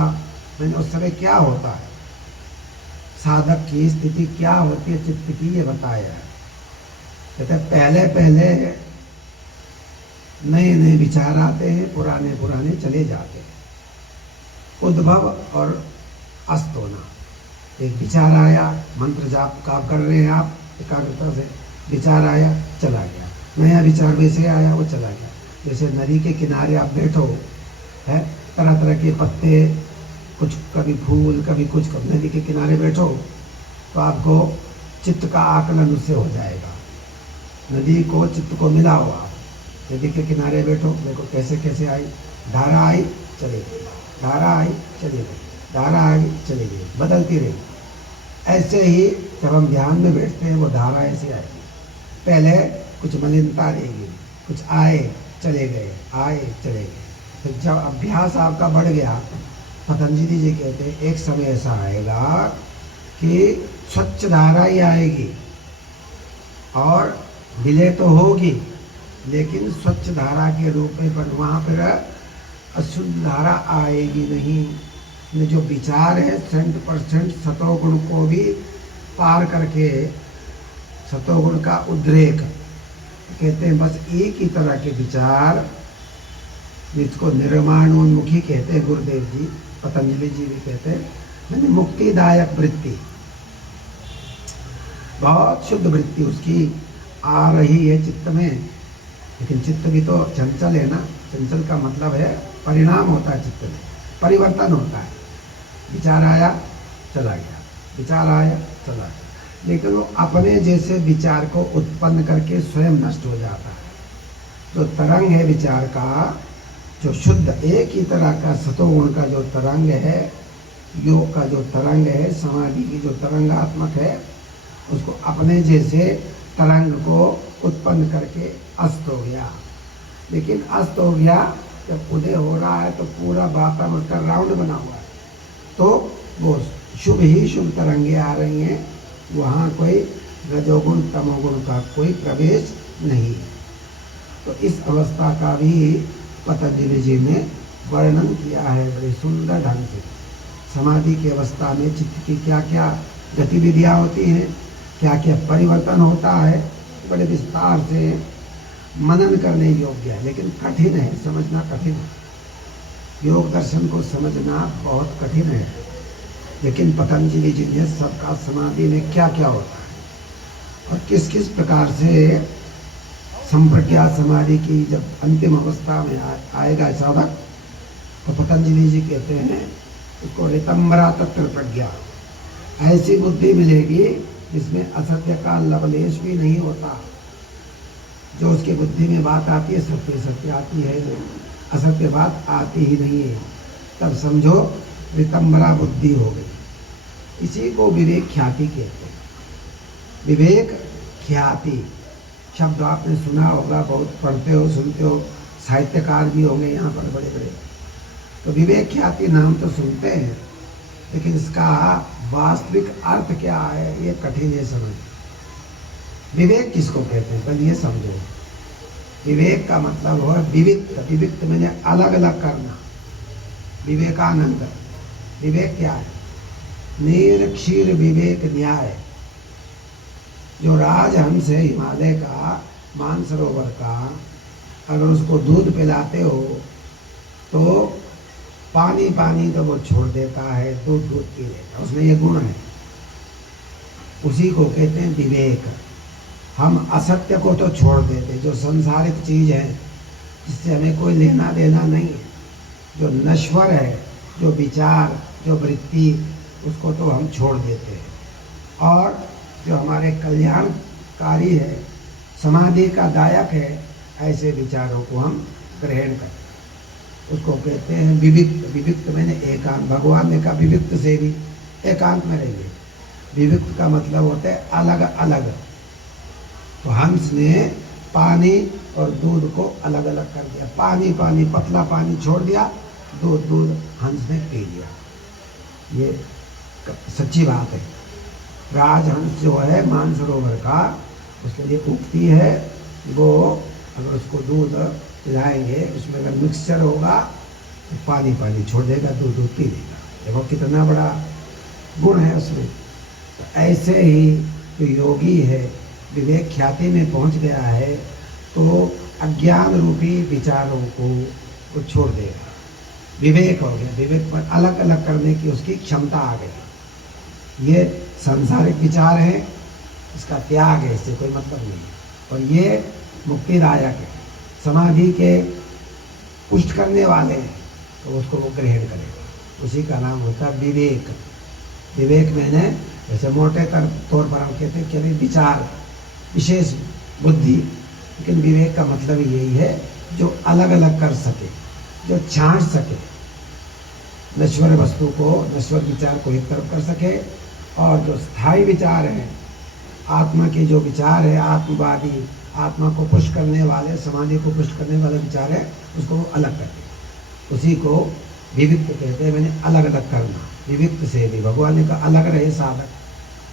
मैंने उस समय क्या होता है, साधक की स्थिति क्या होती है चित्त की, ये बताया है। कहते पहले पहले नए नए विचार आते हैं, पुराने पुराने चले जाते हैं। उद्भव और अस्त होना, एक विचार आया, मंत्र जाप का कर रहे हैं आप एकाग्रता से, विचार आया चला गया, नया विचार वैसे आया वो चला गया। जैसे नदी के किनारे आप बैठो है, तरह तरह के पत्ते, कुछ कभी फूल कभी कुछ, कभी नदी के किनारे बैठो तो आपको चित्त का आकलन उससे हो जाएगा। नदी को चित्त को मिला हुआ, नदी के किनारे बैठो, देखो कैसे कैसे आई, धारा आई चली गई, धारा आई चली गई, धारा आई चली गई, बदलती रही। ऐसे ही जब हम ध्यान में बैठते हैं वो धारा ऐसे आएगी, पहले कुछ मलिनता रहेगी, कुछ आए चले गए, आए चले गए। तो जब अभ्यास आपका बढ़ गया, पतंजलि जी कहते हैं एक समय ऐसा आएगा कि स्वच्छ धारा ही आएगी, और विलय तो होगी लेकिन स्वच्छ धारा के रूप में, पर वहाँ पर अशुद्ध धारा आएगी नहीं। जो विचार है 100% सतोगुण को भी पार करके, सतोगुण का उद्रेक कहते हैं, बस एक ही तरह के विचार, जिसको निर्माणोन्मुखी कहते हैं गुरुदेव जी, पतंजलि जी भी कहते हैं, मैंने मुक्तिदायक वृत्ति, बहुत शुद्ध वृत्ति उसकी आ रही है चित्त में। लेकिन चित्त भी तो चंचल है ना, चंचल का मतलब है परिणाम होता है, चित्त में परिवर्तन होता है। विचार आया चला गया, विचार आया चला गया, लेकिन वो अपने जैसे विचार को उत्पन्न करके स्वयं नष्ट हो जाता है। जो तरंग है विचार का, जो शुद्ध एक ही तरह का सतोगुण का जो तरंग है, योग का जो तरंग है, समाधि की जो तरंगात्मक है, उसको अपने जैसे तरंग को उत्पन्न करके अस्त हो गया। लेकिन अस्त हो गया, जब उदय हो रहा है तो पूरा वातावरण का राउंड बना हुआ है, तो वो शुभ ही शुभ तरंगे आ रही हैं, वहाँ कोई रजोगुण तमोगुण का कोई प्रवेश नहीं। तो इस अवस्था का भी पतंजलि जी ने वर्णन किया है बड़े सुंदर ढंग से। समाधि की अवस्था में चित्त की क्या क्या गतिविधियाँ होती हैं, क्या क्या परिवर्तन होता है, बड़े विस्तार से मनन करने योग्य है, लेकिन कठिन है, समझना कठिन है। योग दर्शन को समझना बहुत कठिन है, लेकिन पतंजलि जी ने सबका समाधि में क्या क्या होता है और किस किस प्रकार से संप्रज्ञात समाधि की जब अंतिम अवस्था में आएगा साधक, तो पतंजलि जी कहते हैं उसको ऋतंबरा तत्र प्रज्ञा, ऐसी बुद्धि मिलेगी जिसमें असत्य का लवलेश भी नहीं होता। जो उसकी बुद्धि में बात आती है सत्य सत्य आती है, असत्य बात आती ही नहीं है, तब समझो ऋतंबरा बुद्धि हो गई। इसी को विवेक ख्याति कहते हैं। विवेक ख्याति शब्द आपने सुना होगा, बहुत पढ़ते हो सुनते हो, साहित्यकार भी होंगे यहाँ पर बड़े बड़े, तो विवेक ख्याति नाम तो सुनते हैं, लेकिन इसका वास्तविक अर्थ क्या है ये कठिन है समझ। विवेक किसको कहते हैं पहले ये समझो। विवेक का मतलब हो विविक्त। विविक्त मैंने अलग अलग करना। विवेकानंद। विवेक क्या है? नीर क्षीर विवेक न्याय। जो राजहंस है हिमालय का, मानसरोवर का, अगर उसको दूध पिलाते हो तो पानी पानी तो वो छोड़ देता है, दूध दूध पी लेता, उसमें ये गुण है। उसी को कहते हैं विवेक। हम असत्य को तो छोड़ देते, जो संसारिक चीज है जिससे हमें कोई लेना देना नहीं है, जो नश्वर है, जो विचार, जो वृत्ति, उसको तो हम छोड़ देते हैं। और जो हमारे कल्याणकारी है, समाधि का दायक है, ऐसे विचारों को हम ग्रहण करते हैं। उसको कहते हैं विविक्त। विविक्त मैंने एकांत। भगवान ने कहा विविक्त से भी एकांत में रहिए। विविक्त का मतलब होता है अलग अलग। तो हंस ने पानी और दूध को अलग अलग कर दिया। पानी पानी, पतला पानी छोड़ दिया, दूध दूध हंस ने पी लिया। ये सच्ची बात है। राजहंस जो है मानसरोवर का, उसके लिए उक्ति है, वो अगर उसको दूध पिलाएंगे, उसमें अगर मिक्सचर होगा तो पानी पानी छोड़ देगा, दूध दूध पी लेगा। देखो कितना बड़ा गुण है उसमें। तो ऐसे ही जो योगी है विवेक ख्याति में पहुंच गया है तो अज्ञान रूपी विचारों को वो छोड़ देगा। विवेक हो गया। विवेक पर अलग अलग करने की उसकी क्षमता आ गई। ये सांसारिक विचार है, इसका त्याग है, इससे कोई मतलब नहीं है। और ये मुक्तिदायक है, समाधि के पुष्ट करने वाले हैं, तो उसको वो ग्रहण करेगा। उसी का नाम होता है विवेक। विवेक मैंने जैसे मोटे तौर पर हम कहते हैं कि अभी विचार, विशेष बुद्धि, लेकिन विवेक का मतलब यही है जो अलग अलग कर सके, जो छांट सके, नश्वर वस्तु को, नश्वर विचार को एक तरफ कर सके, और जो स्थायी विचार है, आत्मा के जो विचार है, आत्मवादी, आत्मा को पुष्ट करने वाले, समाधि को पुष्ट करने वाले विचार है, उसको वो अलग कर दे। उसी को विविक्त कहते हैं। मैंने अलग अलग करना। विविक्त से भी भगवान ने कहा अलग रहे साधक,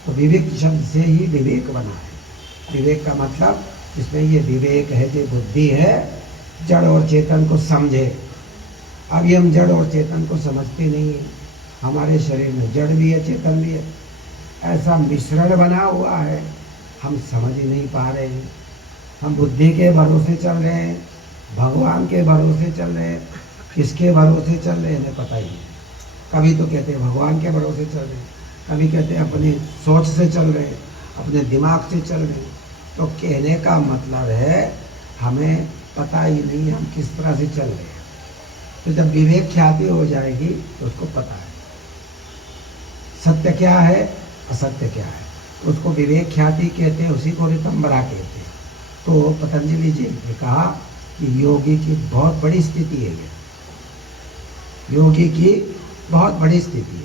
तो विविक्त शब्द से ही विवेक बना है। विवेक का मतलब इसमें ये विवेक है कि बुद्धि है, जड़ और चेतन को समझे। अभी हम जड़ और चेतन को समझते नहीं है। हमारे शरीर में जड़ भी है, चेतन भी है, ऐसा मिश्रण बना हुआ है, हम समझ ही नहीं पा रहे हैं। हम बुद्धि के भरोसे चल रहे हैं, भगवान के भरोसे चल रहे हैं, किसके भरोसे चल रहे हैं हमें पता ही नहीं। कभी तो कहते हैं भगवान के भरोसे चल रहे हैं, कभी कहते हैं अपनी सोच से चल रहे हैं, अपने दिमाग से चल रहे हैं। तो कहने का मतलब है हमें पता ही नहीं हम किस तरह से चल रहे हैं। तो जब विवेक ख्याति हो जाएगी तो उसको पता है सत्य क्या है, असत्य क्या है। उसको विवेक ख्याति कहते हैं, उसी को ऋतंबरा कहते हैं। तो पतंजलि जी ने कहा कि योगी की बहुत बड़ी स्थिति है ये, योगी की बहुत बड़ी स्थिति है।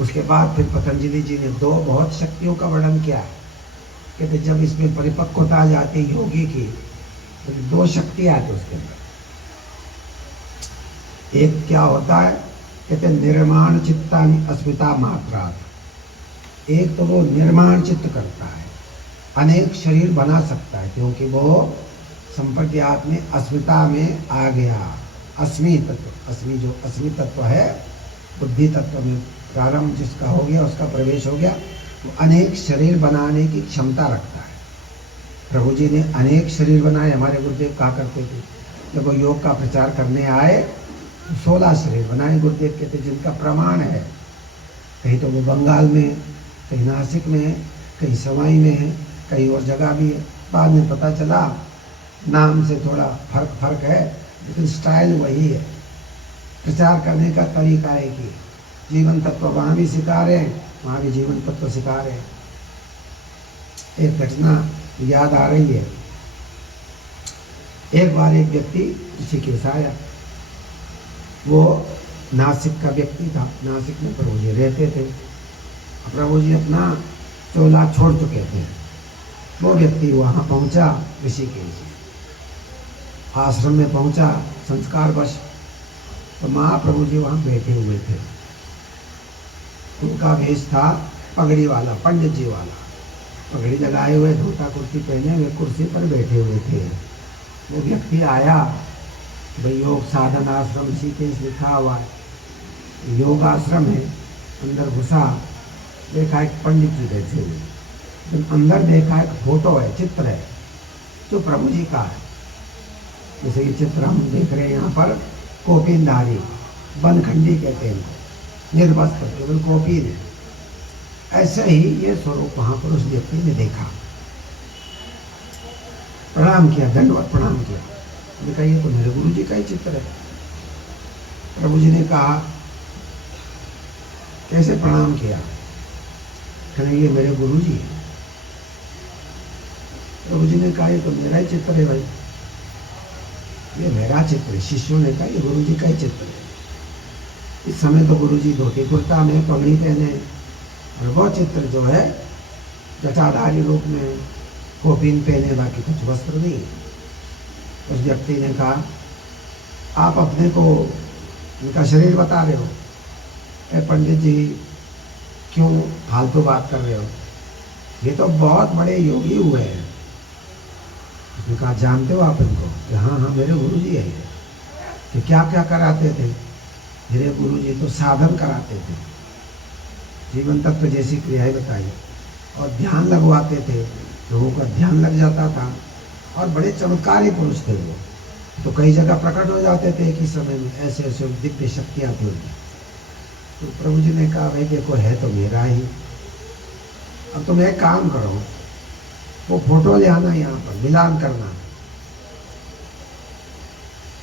उसके बाद फिर पतंजलि जी ने दो बहुत शक्तियों का वर्णन किया है। कहते जब इसमें परिपक्वता आ जाती है योगी की, तो दो शक्ति आती उसके अंदर। एक क्या होता है, कहते निर्माण चित्तानि अस्मिता मात्रात्। एक तो वो निर्माण चित्त करता है, अनेक शरीर बना सकता है, क्योंकि वो संप्रज्ञात में अस्मिता में आ गया। अस्मि तत्व, अस्मि जो अस्मि तत्व है, बुद्धि तत्व में प्रारंभ जिसका हो गया, उसका प्रवेश हो गया, वो अनेक शरीर बनाने की क्षमता रखता है। प्रभु जी ने अनेक शरीर बनाए। हमारे गुरुदेव कहा करते थे, जब वो योग का प्रचार करने आए 16 शरीर बनाए गुरुदेव कहते, जिनका प्रमाण है। कहीं तो वो बंगाल में, कहीं नासिक में है, कहीं सवाई में है, कहीं और जगह भी है। बाद में पता चला नाम से थोड़ा फर्क है, लेकिन स्टाइल वही है। प्रचार करने का तरीका एक ही। जीवन तत्व वहाँ भी सिखा रहे हैं, वहाँ भी जीवन तत्व सिखा रहे हैं। एक घटना याद आ रही है। एक बार एक व्यक्ति ऋषिकेश आया। वो नासिक का व्यक्ति था। नासिक में प्रभु जी रहते थे। प्रभु जी अपना चोला छोड़ चुके थे। वो व्यक्ति वहाँ पहुँचा, ऋषिकेश आश्रम में पहुँचा संस्कारवश। तो महाप्रभु जी वहाँ बैठे हुए थे। उनका वेश था पगड़ी वाला, पंडित जी वाला, पगड़ी लगाए हुए, धोता कुर्ती पहने हुए, कुर्सी पर बैठे हुए थे। वो व्यक्ति आया, भाई योग साधन आश्रम ऋषिकेश लिखा हुआ है, योग आश्रम है। अंदर घुसा, देखा एक पंडित जी बैठे हुए, जब अंदर देखा एक फोटो है, चित्र है जो प्रभु जी का है। जैसे ये चित्र हम देख रहे हैं यहाँ पर, कोपिनधारी, बनखंडी कहते हैं इनको, निर्वस्त्र, केवल कोपिन है। ऐसे ही ये स्वरूप वहां पर उस व्यक्ति ने देखा, प्रणाम किया, दंडवत प्रणाम किया। मैंने कहा ये तो मेरे गुरु जी का ही चित्र है। प्रभु जी ने कहा कैसे प्रणाम किया? कहने ये मेरे गुरु जी है। प्रभु जी ने कहा ये तो मेरा ही चित्र है भाई, ये मेरा चित्र है। शिष्यों ने कहा ये गुरु जी का ही चित्र है। इस समय तो गुरु जी धोती कुर्ता में, पगड़ी पहने, और वो चित्र जो है जटाधारी रूप में, कोपिन पहने, बाकी कुछ वस्त्र नहीं। उस व्यक्ति ने कहा आप अपने को इनका शरीर बता रहे हो? ए पंडित जी, क्यों फालतू बात कर रहे हो? ये तो बहुत बड़े योगी हुए हैं। उसने कहा जानते हो आप इनको? कि हाँ हाँ मेरे गुरु जी है। कि क्या क्या कराते थे? मेरे गुरु जी तो साधन कराते थे, जीवन तत्व जैसी क्रियाएं बताई, और ध्यान लगवाते थे, लोगों का ध्यान लग जाता था, और बड़े चमत्कारी पुरुष थे वो। तो कई जगह प्रकट हो जाते थे एक ही समय में, ऐसे ऐसे दिव्य शक्तियाँ थी उनकी। तो प्रभु जी ने कहा भाई देखो है तो मेरा ही, अब तुम एक काम करो, वो फोटो ले आना, यहाँ पर मिलान करना।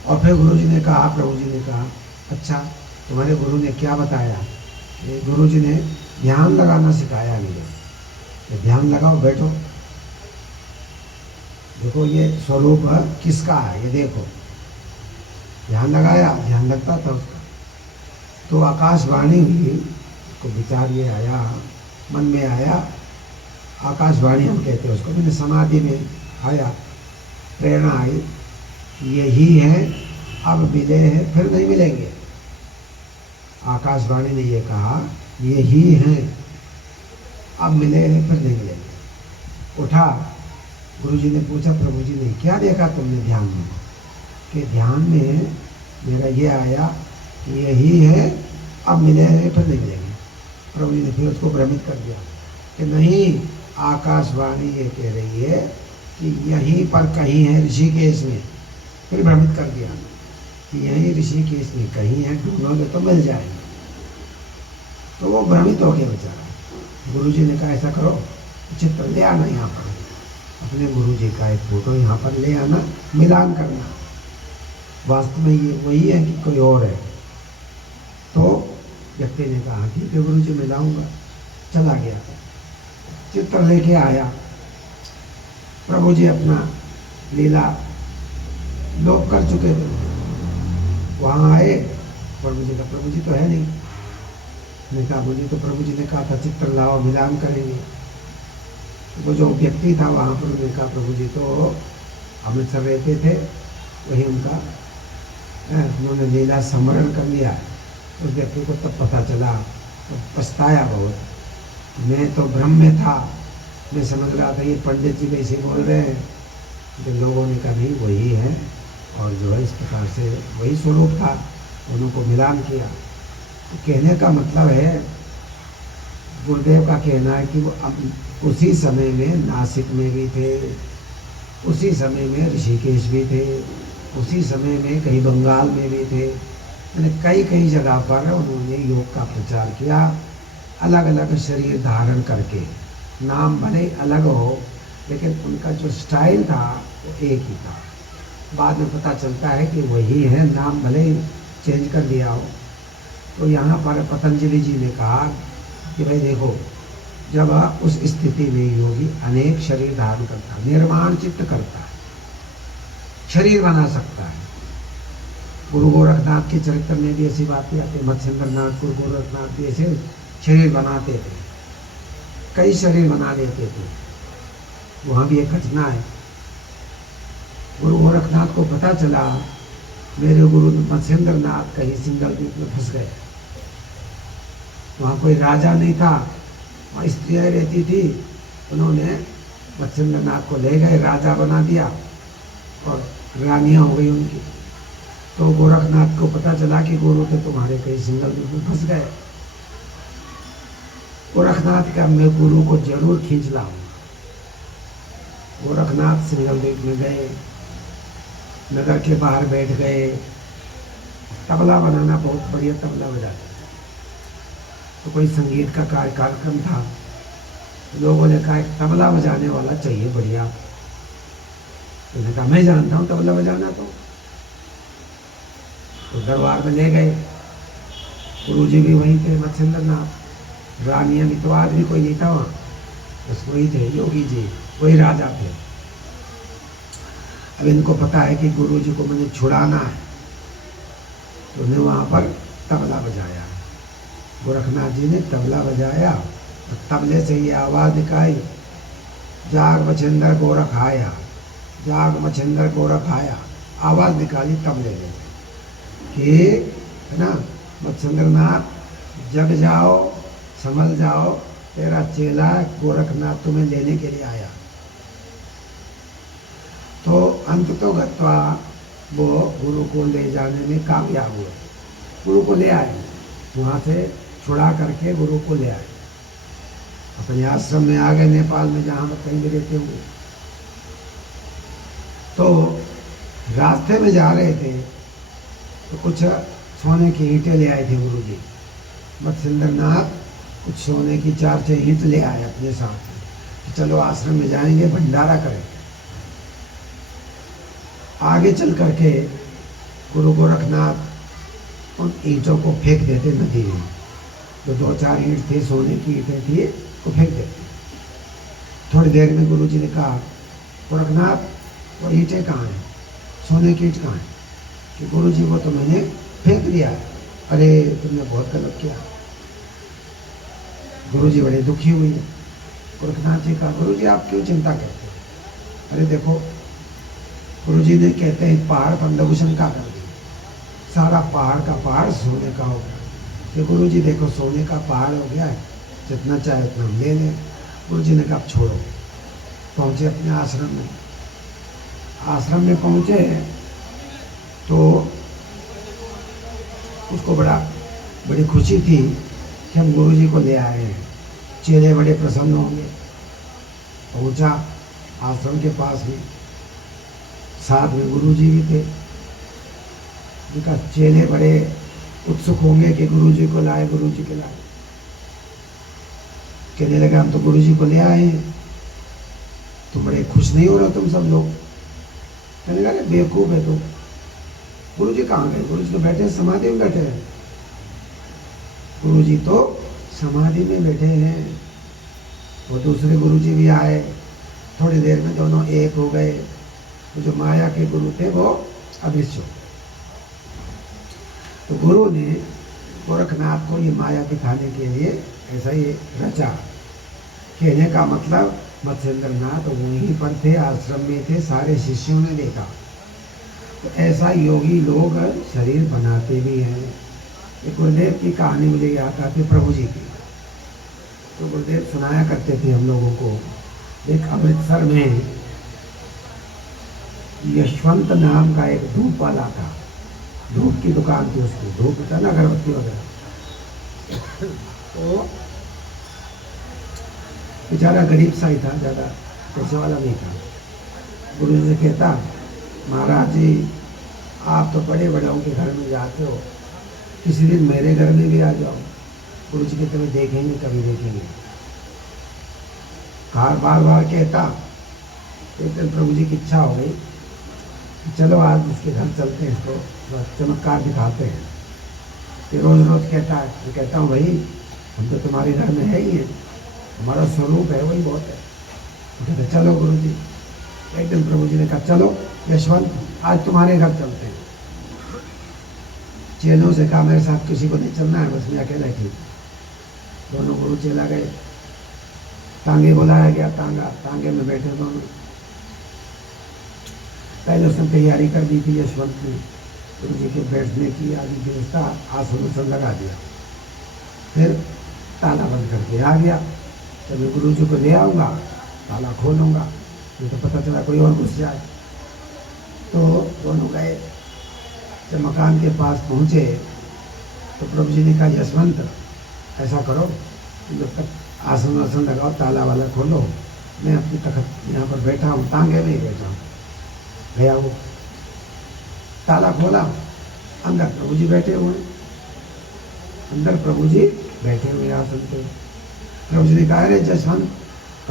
और फिर गुरु जी ने कहा, प्रभु जी ने कहा अच्छा तुम्हारे गुरु ने क्या बताया? ये गुरु जी ने ध्यान लगाना सिखाया मुझे। ध्यान लगाओ, बैठो, देखो ये स्वरूप किसका है, ये देखो। ध्यान लगाया, ध्यान लगता था उसका। तो आकाशवाणी हुई, उसको विचार ये आया, मन में आया, आकाशवाणी हम कहते हैं उसको, मैंने समाधि में आया, प्रेरणा आई, यही है, अब मिले हैं फिर नहीं मिलेंगे। आकाशवाणी ने ये कहा यही है, अब मिले हैं फिर नहीं मिलेंगे। उठा, गुरुजी ने पूछा प्रभु जी ने क्या देखा तुमने ध्यान में? कि ध्यान में मेरा ये आया कि यही है, अब मिले हैं फिर नहीं मिलेंगे। प्रभु जी ने फिर उसको भ्रमित कर दिया कि नहीं, आकाशवाणी ये कह रही है कि यहीं पर कहीं है ऋषिकेश में। फिर भ्रमित कर दिया कि यहीं ऋषिकेश में कहीं है, ढूंढोगे तो मिल जाएगा। तो वो भ्रमित हो गया बेचारा। गुरुजी ने कहा ऐसा करो, चित्र ले आना यहाँ पर, अपने गुरुजी का एक फोटो यहाँ पर ले आना, मिलान करना, वास्तव में ये वही है कि कोई और है। तो व्यक्ति ने कहा ठीक है गुरुजी मिलाऊंगा। चला गया, चित्र लेके आया। प्रभु जी अपना लीला लोप कर चुके थे। वहाँ आए, प्रभु जी का, प्रभु जी तो है नहीं। मैंने कहा मुझे तो प्रभु जी ने कहा था चित्र लाओ, मिलान करेंगे। वो जो व्यक्ति था वहाँ पर, उन्होंने कहा प्रभु जी तो अमृतसर रहते थे, वही उनका उन्होंने लीला स्मरण कर लिया। उस व्यक्ति को तब पता चला, तो पछताया बहुत। मैं तो भ्रम में था, मैं समझ रहा था ये पंडित जी वैसे बोल रहे हैं। तो लोगों ने कहा नहीं वही है, और जो है इस प्रकार से वही स्वरूप था, उनको मिलान किया। तो कहने का मतलब है, गुरुदेव का कहना है कि वो उसी समय में नासिक में भी थे, उसी समय में ऋषिकेश भी थे, उसी समय में कहीं बंगाल में भी थे, यानी कई कई जगह पर उन्होंने योग का प्रचार किया, अलग अलग शरीर धारण करके। नाम भले अलग हो, लेकिन उनका जो स्टाइल था वो एक ही था। बाद में पता चलता है कि वही है, नाम भले ही चेंज कर दिया हो। तो यहाँ पर पतंजलि जी ने कहा कि भाई देखो, जब उस स्थिति में योगी अनेक शरीर धारण करता है, निर्माण चित्त करता है, शरीर बना सकता है। गुरु गोरखनाथ के चरित्र में भी ऐसी बातें आती है। मत्स्येंद्रनाथ, गुरु गोरखनाथ भी ऐसे शरीर बनाते थे, कई शरीर बना लेते थे। वहाँ भी एक घटना है, गुरु गोरखनाथ को पता चला मेरे गुरु मत्स्येंद्रनाथ कहीं सिंगल द्वीप में फंस गए। वहाँ कोई राजा नहीं था, वहाँ स्त्रियाँ रहती थी। उन्होंने मत्स्येंद्र नाथ को ले गए, राजा बना दिया और रानियाँ हो गई उनकी। तो गोरखनाथ को पता चला कि गुरु तो तुम्हारे कहीं सिंगल रूप में फंस गए। गोरखनाथ का मैं गुरु को जरूर खींच लाऊंगा। गोरखनाथ सिंगल रूप में गए, नगर के बाहर बैठ गए। तबला बनाना बहुत बढ़िया तबला बजाते। तो कोई संगीत का कार्यक्रम था, लोगों ने कहा एक तबला बजाने वाला चाहिए बढ़िया। उन्होंने कहा मैं जानता हूँ तबला बजाना। तो दरबार में ले गए। गुरुजी भी वहीं थे, मत्स्येंद्र नाथ। रानियां भी तो आदमी कोई नहीं था वहाँ, बस वही थे योगी जी, वही राजा थे। अब इनको पता है कि गुरुजी को मुझे छुड़ाना है, तो उन्हें वहाँ पर तबला बजाया। गोरखनाथ जी ने तबला बजाया और तबले से ये आवाज़ निकाली, जाग मच्छिंद्र गोरख आया, जाग मच्छिंद्र गोरख आया। आवाज़ निकाली तबले ने कि है ना, मच्छिंद्र नाथ जग जाओ, संभल जाओ, तेरा चेला गोरखनाथ तुम्हें लेने के लिए आया। तो अंत तो गत्वा वो गुरु को ले जाने में कामयाब हुए। गुरु को ले आए, वहाँ से छुड़ा करके गुरु को ले आए। अपने आश्रम में आ गए, नेपाल में जहाँ कहीं भी रहते हुए। तो रास्ते में जा रहे थे तो कुछ सोने की ईंटें ले आए थे गुरु जी। मत्स्येंद्र नाथ कुछ सोने की 4-6 ईंट ले आए अपने साथ कि चलो आश्रम में जाएंगे, भंडारा करेंगे। आगे चल करके गुरु गोरखनाथ उन ईंटों को फेंक देते नदी में। जो 2-4 ईंट थे, सोने की ईंटें थी, वो फेंक देते। थोड़ी देर में गुरु जी ने कहा, गोरखनाथ वो ईंटें कहाँ हैं, सोने की ईंट कहाँ है? कि गुरु जी वो तो मैंने फेंक दिया। अरे तुमने बहुत गलत किया। गुरु जी बड़े दुखी हुई। गोरखनाथ जी कहा, गुरु जी आप क्यों चिंता करते हैं? अरे देखो, गुरु जी ने कहते हैं पहाड़ पंडभूषण का कर दिया, सारा पहाड़ का पहाड़ सोने का हो गया। कि गुरु जी देखो सोने का पहाड़ हो गया है, जितना चाहे उतना हम ले लें। गुरु जी ने कहा छोड़ो। पहुंचे अपने आश्रम में। आश्रम में पहुंचे तो उसको बड़ी खुशी थी कि हम गुरु जी को ले आए हैं, चेले बड़े प्रसन्न होंगे। पहुंचा आश्रम के पास में, साथ में गुरु जी भी थे। उनका चेले बड़े उत्सुक होंगे कि गुरु जी को लाए, गुरु जी को लाए। कहने लगे हम तो गुरु जी को ले आए हैं, तुम बड़े खुश नहीं हो रहे तुम सब लोग? कहने लगे बेवकूफ है तुम, गुरु जी कहाँ गए? गुरु जी तो बैठे समाधि में बैठे हैं। गुरु जी तो समाधि में बैठे हैं। वो दूसरे गुरु जी भी आए, थोड़ी देर में दोनों एक हो गए। तो जो माया के गुरु थे वो अदृश्य हो गए। तो गुरु ने गोरखनाथ को ये माया दिखाने के लिए ऐसा ही रचा। कहने का मतलब मत्स्येंद्र नाथ वहीं पर थे, आश्रम में थे, सारे शिष्यों ने देखा। तो ऐसा योगी लोग शरीर बनाते भी हैं। एक गुरुदेव की कहानी मुझे याद आती, प्रभु जी की। तो गुरुदेव सुनाया करते थे हम लोगों को। एक अमृतसर में यशवंत नाम का एक धूप वाला था, धूप की दुकान थी उसकी, धूप था ना, अगरबत्ती वगैरह। तो बेचारा गरीब सा ही था, ज़्यादा पैसे वाला नहीं था। गुरु जी से कहता, महाराज जी आप तो बड़े बड़ों के घर में जाते हो, किसी दिन मेरे घर में भी आ जाओ। गुरु जी कहते हुए देखेंगे, कभी देखेंगे। बार बार कहता। एक दिन प्रभु जी की इच्छा हो गई, चलो आज उसके घर चलते हैं, तो चमत्कार दिखाते हैं। फिर रोज रोज कहता है, मैं कहता हूँ भाई हम तो तुम्हारे घर में है ही है, हमारा स्वरूप है वही बहुत है। तो कहते चलो गुरु जी। एक दिन प्रभु जी ने कहा चलो यशवंत आज तुम्हारे घर चलते हैं। चेलों से कहा मेरे साथ किसी को नहीं चलना है, बस मैं अकेला ही। दोनों गुरु चेला गए, तांगे बुलाया गया, तांगे में बैठे दोनों। पहले उसने तैयारी कर दी थी यशवंत ने, गुरु जी के बैठने की आदि व्यवस्था आसन उसन लगा दिया। फिर ताला बंद करके आ गया। तभी गुरु जी को ले आऊँगा, ताला खोलूँगा, नहीं तो पता चला कोई और घुस जाए। तो दोनों गए। जब मकान के पास पहुँचे तो प्रभु जी ने कहा, यशवंत ऐसा करो, जब तक आसन वासन लगाओ, ताला वाला खोलो, मैं अपनी तखत यहाँ पर बैठा हूँ, तांगे में ही बैठा हूँ। गया वो, ताला खोला, अंदर प्रभु जी बैठे हुए, अंदर प्रभु जी बैठे हुए आसन पे। प्रभु जी ने कहा, अरे जसवंत,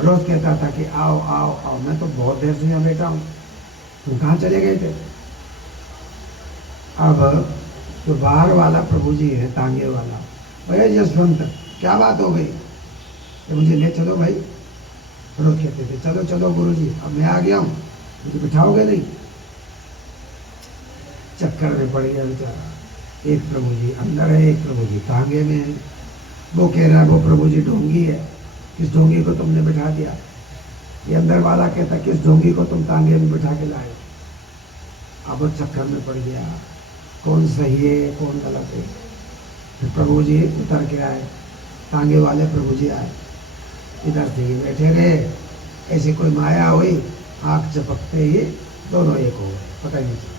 रोज कहता था कि आओ आओ आओ, मैं तो बहुत देर से यहाँ बैठा हूँ, तुम कहाँ चले गए थे? अब जो बाहर वाला प्रभु जी है, तांगे वाला, भैया जसवंत क्या बात हो गई? तो मुझे ले चलो भाई। रोज कहते थे, चलो चलो गुरु जी, अब मैं आ गया हूँ, मुझे बिठाओगे नहीं? चक्कर में पड़ गया बेचारा। एक प्रभु जी अंदर है, एक प्रभु जी तांगे में है। वो कह रहा है वो प्रभु जी ढोंगी है, किस ढोंगी को तुमने बिठा दिया? ये अंदर वाला कहता, किस ढोंगी को तुम तांगे में बिठा के लाए? अब वो चक्कर में पड़ गया, कौन सही है कौन गलत है। फिर प्रभु जी उतर के आए, तांगे वाले प्रभु जी आए, इधर से ही बैठे रहे। ऐसी कोई माया हुई, आंख चपकते ही दोनों एक हो गए, पता ही नहीं चला।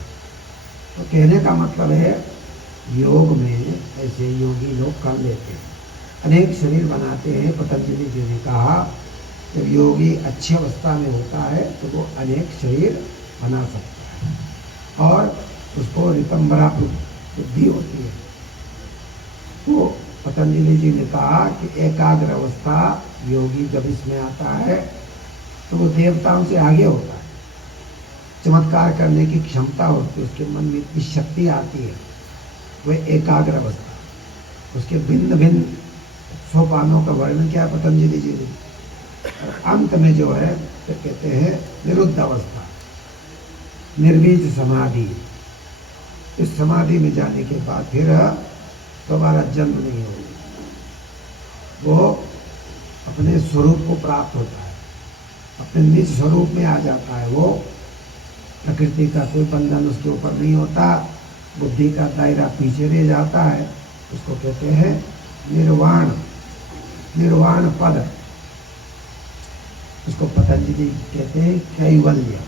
तो कहने का मतलब है, योग में ऐसे योगी लोग कर लेते हैं, अनेक शरीर बनाते हैं। पतंजलि जी ने कहा, जब योगी अच्छी अवस्था में होता है तो वो अनेक शरीर बना सकता है और उसको रितंबरा बुद्धि होती है। तो पतंजलि जी ने कहा कि एकाग्र अवस्था योगी जब इसमें आता है तो वो देवताओं से आगे होता है, चमत्कार करने की क्षमता होती है, उसके मन में इतनी शक्ति आती है, वह एकाग्र अवस्था। उसके भिन्न भिन्न सोपानों का वर्णन किया पतंजलि जी ने। और अंत में जो है तो कहते हैं निरुद्ध अवस्था, निर्बीज समाधि। इस समाधि में जाने के बाद फिर दोबारा जन्म नहीं होगा, वो अपने स्वरूप को प्राप्त होता है, अपने निज स्वरूप में आ जाता है। वो प्रकृति का कोई बंधन उसके ऊपर नहीं होता, बुद्धि का दायरा पीछे रह जाता है। उसको कहते हैं निर्वाण, निर्वाण पद। उसको पतंजलि कहते हैं कैवल्य।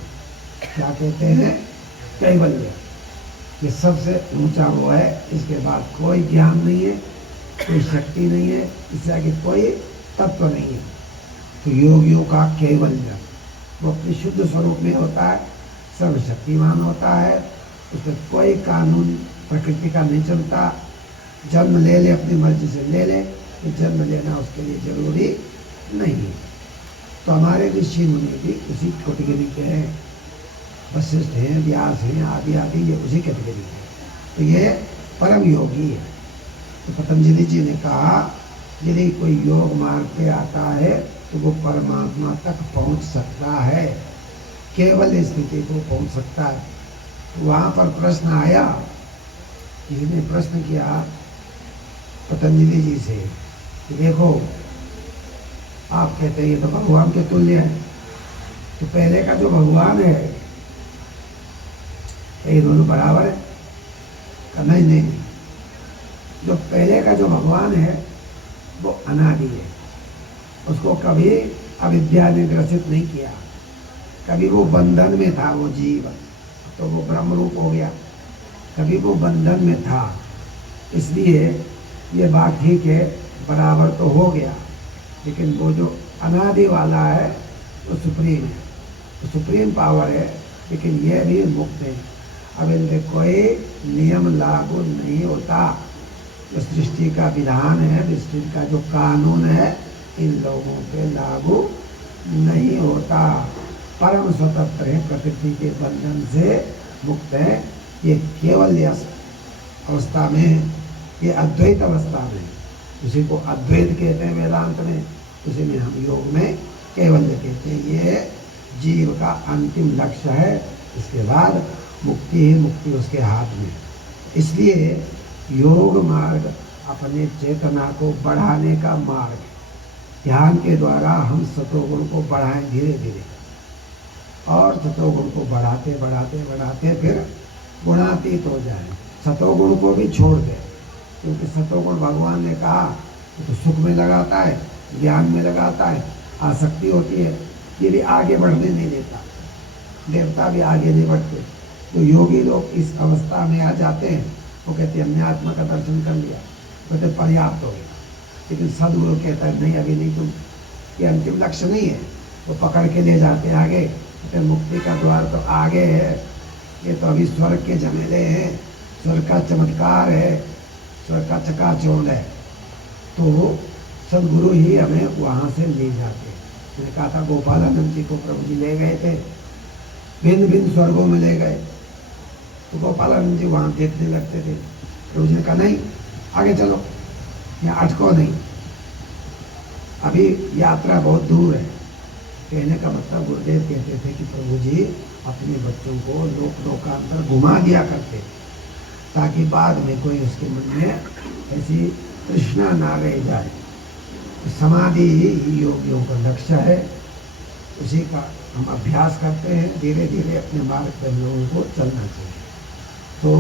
क्या कहते हैं? कैवल्य। ये सबसे ऊंचा वो है, इसके बाद कोई ज्ञान नहीं है, कोई शक्ति नहीं है, इससे आगे कोई तत्व नहीं है। तो योगियों का कैवल्य, वो अपने शुद्ध स्वरूप में होता है, सर्वशक्तिमान होता है, उसमें कोई कानून प्रकृति का नहीं चलता। जन्म ले ले अपनी मर्जी से ले ले, तो जन्म लेना उसके लिए जरूरी नहीं है। तो हमारे ऋषि मुनि भी उसी कैटेगरी के हैं, वशिष्ठ हैं, व्यास हैं, आदि आदि, ये उसी कैटेगरी के हैं। तो ये परम योगी है। तो पतंजलि जी ने कहा, यदि कोई योग मार्ग पे आता है तो वो परमात्मा तक पहुंच सकता है, केवल स्थिति को पहुंच सकता है। वहां पर प्रश्न आया, किसी ने प्रश्न किया पतंजलि जी से कि देखो, आप कहते हैं ये तो भगवान के तुल्य है, तो पहले का जो भगवान है ये दोनों बराबर है? का नहीं नहीं, जो पहले का जो भगवान है वो अनादि है, उसको कभी अविद्या ने ग्रसित नहीं किया, कभी वो बंधन में था वो जीव, तो वो ब्रह्म रूप हो गया, कभी वो बंधन में था, इसलिए ये बात ठीक है, बराबर तो हो गया। लेकिन वो जो अनादि वाला है वो सुप्रीम है, वो सुप्रीम पावर है, लेकिन ये भी मुक्त है। अब इनके कोई नियम लागू नहीं होता, जो सृष्टि का विधान है, सृष्टि का जो कानून है, इन लोगों पे लागू नहीं होता। परम स्वतंत्र है, प्रकृति के बंधन से मुक्त है। ये केवल अवस्था में, ये अद्वैत अवस्था में, उसी को अद्वैत कहते हैं वेदांत में, उसी में हम योग में कैवल्य कहते हैं। ये जीव का अंतिम लक्ष्य है, इसके बाद मुक्ति ही मुक्ति उसके हाथ में। इसलिए योग मार्ग अपने चेतना को बढ़ाने का मार्ग है। ध्यान के द्वारा हम सतोगुण को बढ़ाएं धीरे धीरे, और सतोगुण को बढ़ाते बढ़ाते बढ़ाते फिर गुणातीत हो जाए, सतोगुण को भी छोड़ दें। क्योंकि सतोगुण भगवान ने कहा तो सुख में लगाता है, ज्ञान में लगाता है, आसक्ति होती है, ये भी आगे बढ़ने नहीं देता। देवता भी आगे नहीं बढ़ते। तो योगी लोग इस अवस्था में आ जाते हैं, वो कहते हमने आत्मा का दर्शन कर लिया, कहते पर्याप्त हो गया। लेकिन सदगुरु कहता है नहीं, अभी नहीं, तुम ये अंतिम लक्ष्य नहीं है। वो पकड़ के ले जाते हैं आगे, कहते मुक्ति का द्वार तो आगे है, ये तो अभी स्वर्ग के झमेले हैं, स्वर्ग का चमत्कार है, स्वर्ग का चकाचौंध है। तो सदगुरु ही हमें वहाँ से ले जाते हैं। मैंने कहा था गोपालानंद जी को प्रभु जी ले गए थे, भिन्न भिन्न स्वर्गों में ले गए। तो गोपालानंद जी वहाँ देखने लगते थे। प्रभु जी ने कहा नहीं, आगे चलो, यहाँ अटको नहीं, अभी यात्रा बहुत दूर है। कहने का मतलब गुरुदेव कहते थे कि प्रभु जी अपने बच्चों को लोक लोकांतर घुमा दिया करते, ताकि बाद में कोई उसके मन में ऐसी तृष्णा ना रह जाए। समाधि ही योगियों का लक्ष्य है, उसी का हम अभ्यास करते हैं। धीरे धीरे अपने मार्ग पर लोगों को चलना चाहिए। तो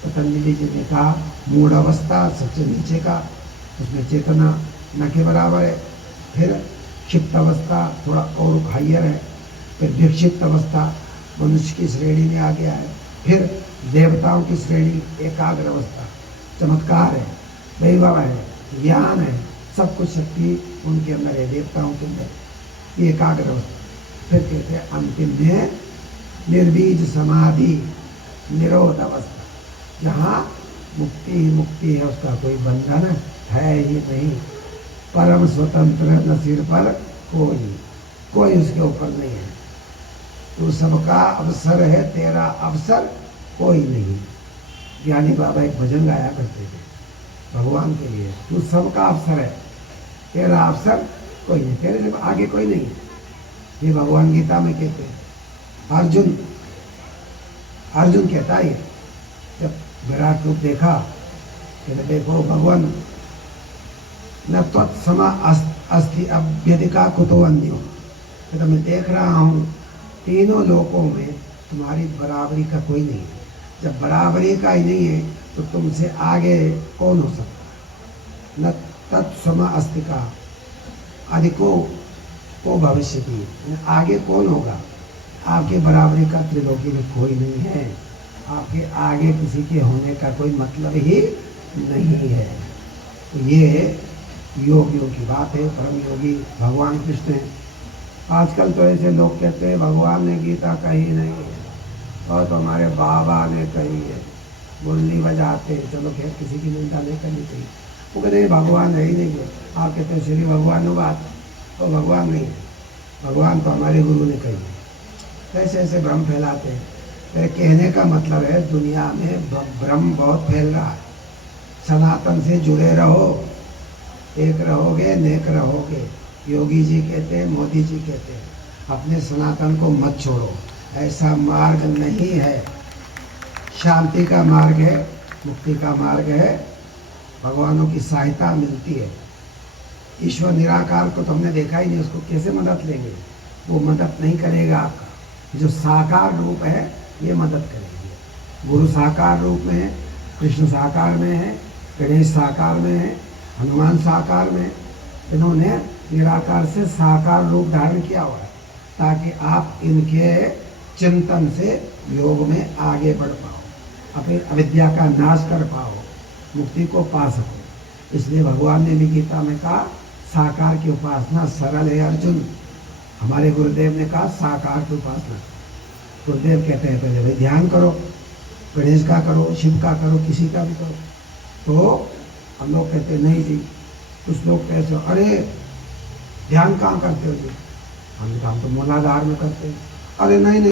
पतंजलि जी ने कहा मूढ़ अवस्था सबसे नीचे का, उसमें चेतना न के बराबर है। फिर क्षिप्त अवस्था थोड़ा और हाइयर है। फिर विक्षिप्त अवस्था मनुष्य की श्रेणी में आ गया है। फिर देवताओं की श्रेणी एकाग्र अवस्था, चमत्कार है, वैभव है, ज्ञान है, सब कुछ शक्ति उनके अंदर है, देवताओं के अंदर, ये एकाग्र अवस्था। फिर कहते हैं अंतिम में निर्बीज समाधि निरोध अवस्था, जहाँ मुक्ति ही मुक्ति है, उसका कोई बंधन है ही नहीं, परम स्वतंत्र, न सिर पर कोई उसके ऊपर नहीं है। तो सबका अवसर है, तेरा अवसर कोई नहीं। ज्ञानी बाबा एक भजन गाया करते थे भगवान के लिए, तू सबका अवसर है, तेरा अवसर कोई नहीं, तेरे से आगे कोई नहीं है। ये भगवान गीता में कहते हैं। अर्जुन कहता है, जब विराट रूप देखा, कहते देखो भगवान न तत्समा अस्ति अभ्यधिका कुतो अन्यो, कहता मैं देख रहा हूँ तीनों लोकों में तुम्हारी बराबरी का कोई नहीं है। जब बराबरी का ही नहीं है तो तुमसे आगे कौन हो सकता है। न तत्समा अस्ति का अधिको को भविष्य की, आगे कौन होगा। आपके बराबरी का त्रिलोकी में कोई नहीं है, आपके आगे किसी के होने का कोई मतलब ही नहीं है। तो ये योगियों की बात है, परम योगी भगवान कृष्ण है। आजकल तो ऐसे लोग कहते हैं भगवान ने गीता कही नहीं है, और तो हमारे बाबा ने कही है, मुरली बजाते। चलो खैर, किसी की निंदा नहीं करनी चाहिए। वो कहते हैं भगवान है ही नहीं है। आप कहते हैं श्री भगवान बात, तो भगवान नहीं है, भगवान तो हमारे गुरु ने कही है। ऐसे ऐसे भ्रम फैलाते हैं। मेरे कहने का मतलब है दुनिया में भ्रम बहुत फैल रहा है। सनातन से जुड़े रहो, एक रहोगे नेक रहोगे। योगी जी कहते हैं, मोदी जी कहते हैं, अपने सनातन को मत छोड़ो। ऐसा मार्ग नहीं है। शांति का मार्ग है, मुक्ति का मार्ग है, भगवानों की सहायता मिलती है। ईश्वर निराकार को तो हमने देखा ही नहीं, उसको कैसे मदद लेंगे। वो मदद नहीं करेगा आपका। जो साकार रूप है ये मदद करेगी। गुरु साकार रूप में है, कृष्ण साकार में है, गणेश साकार में है, हनुमान साकार में। इन्होंने निराकार से साकार रूप धारण किया हुआ है, ताकि आप इनके चिंतन से योग में आगे बढ़ पाओ, अपनी अविद्या का नाश कर पाओ, मुक्ति को पा सको। इसलिए भगवान ने भी गीता में कहा साकार की उपासना सरल है अर्जुन। हमारे गुरुदेव ने कहा साकार की उपासना। गुरुदेव कहते हैं पहले भाई ध्यान करो, गणेश का करो, शिव का करो, किसी का भी करो। तो हम लोग कहते हैं नहीं जी। कुछ लोग कहते हैं अरे ध्यान कहाँ करते हो जी। हम तो मूलाधार में करते हैं। अरे नहीं नहीं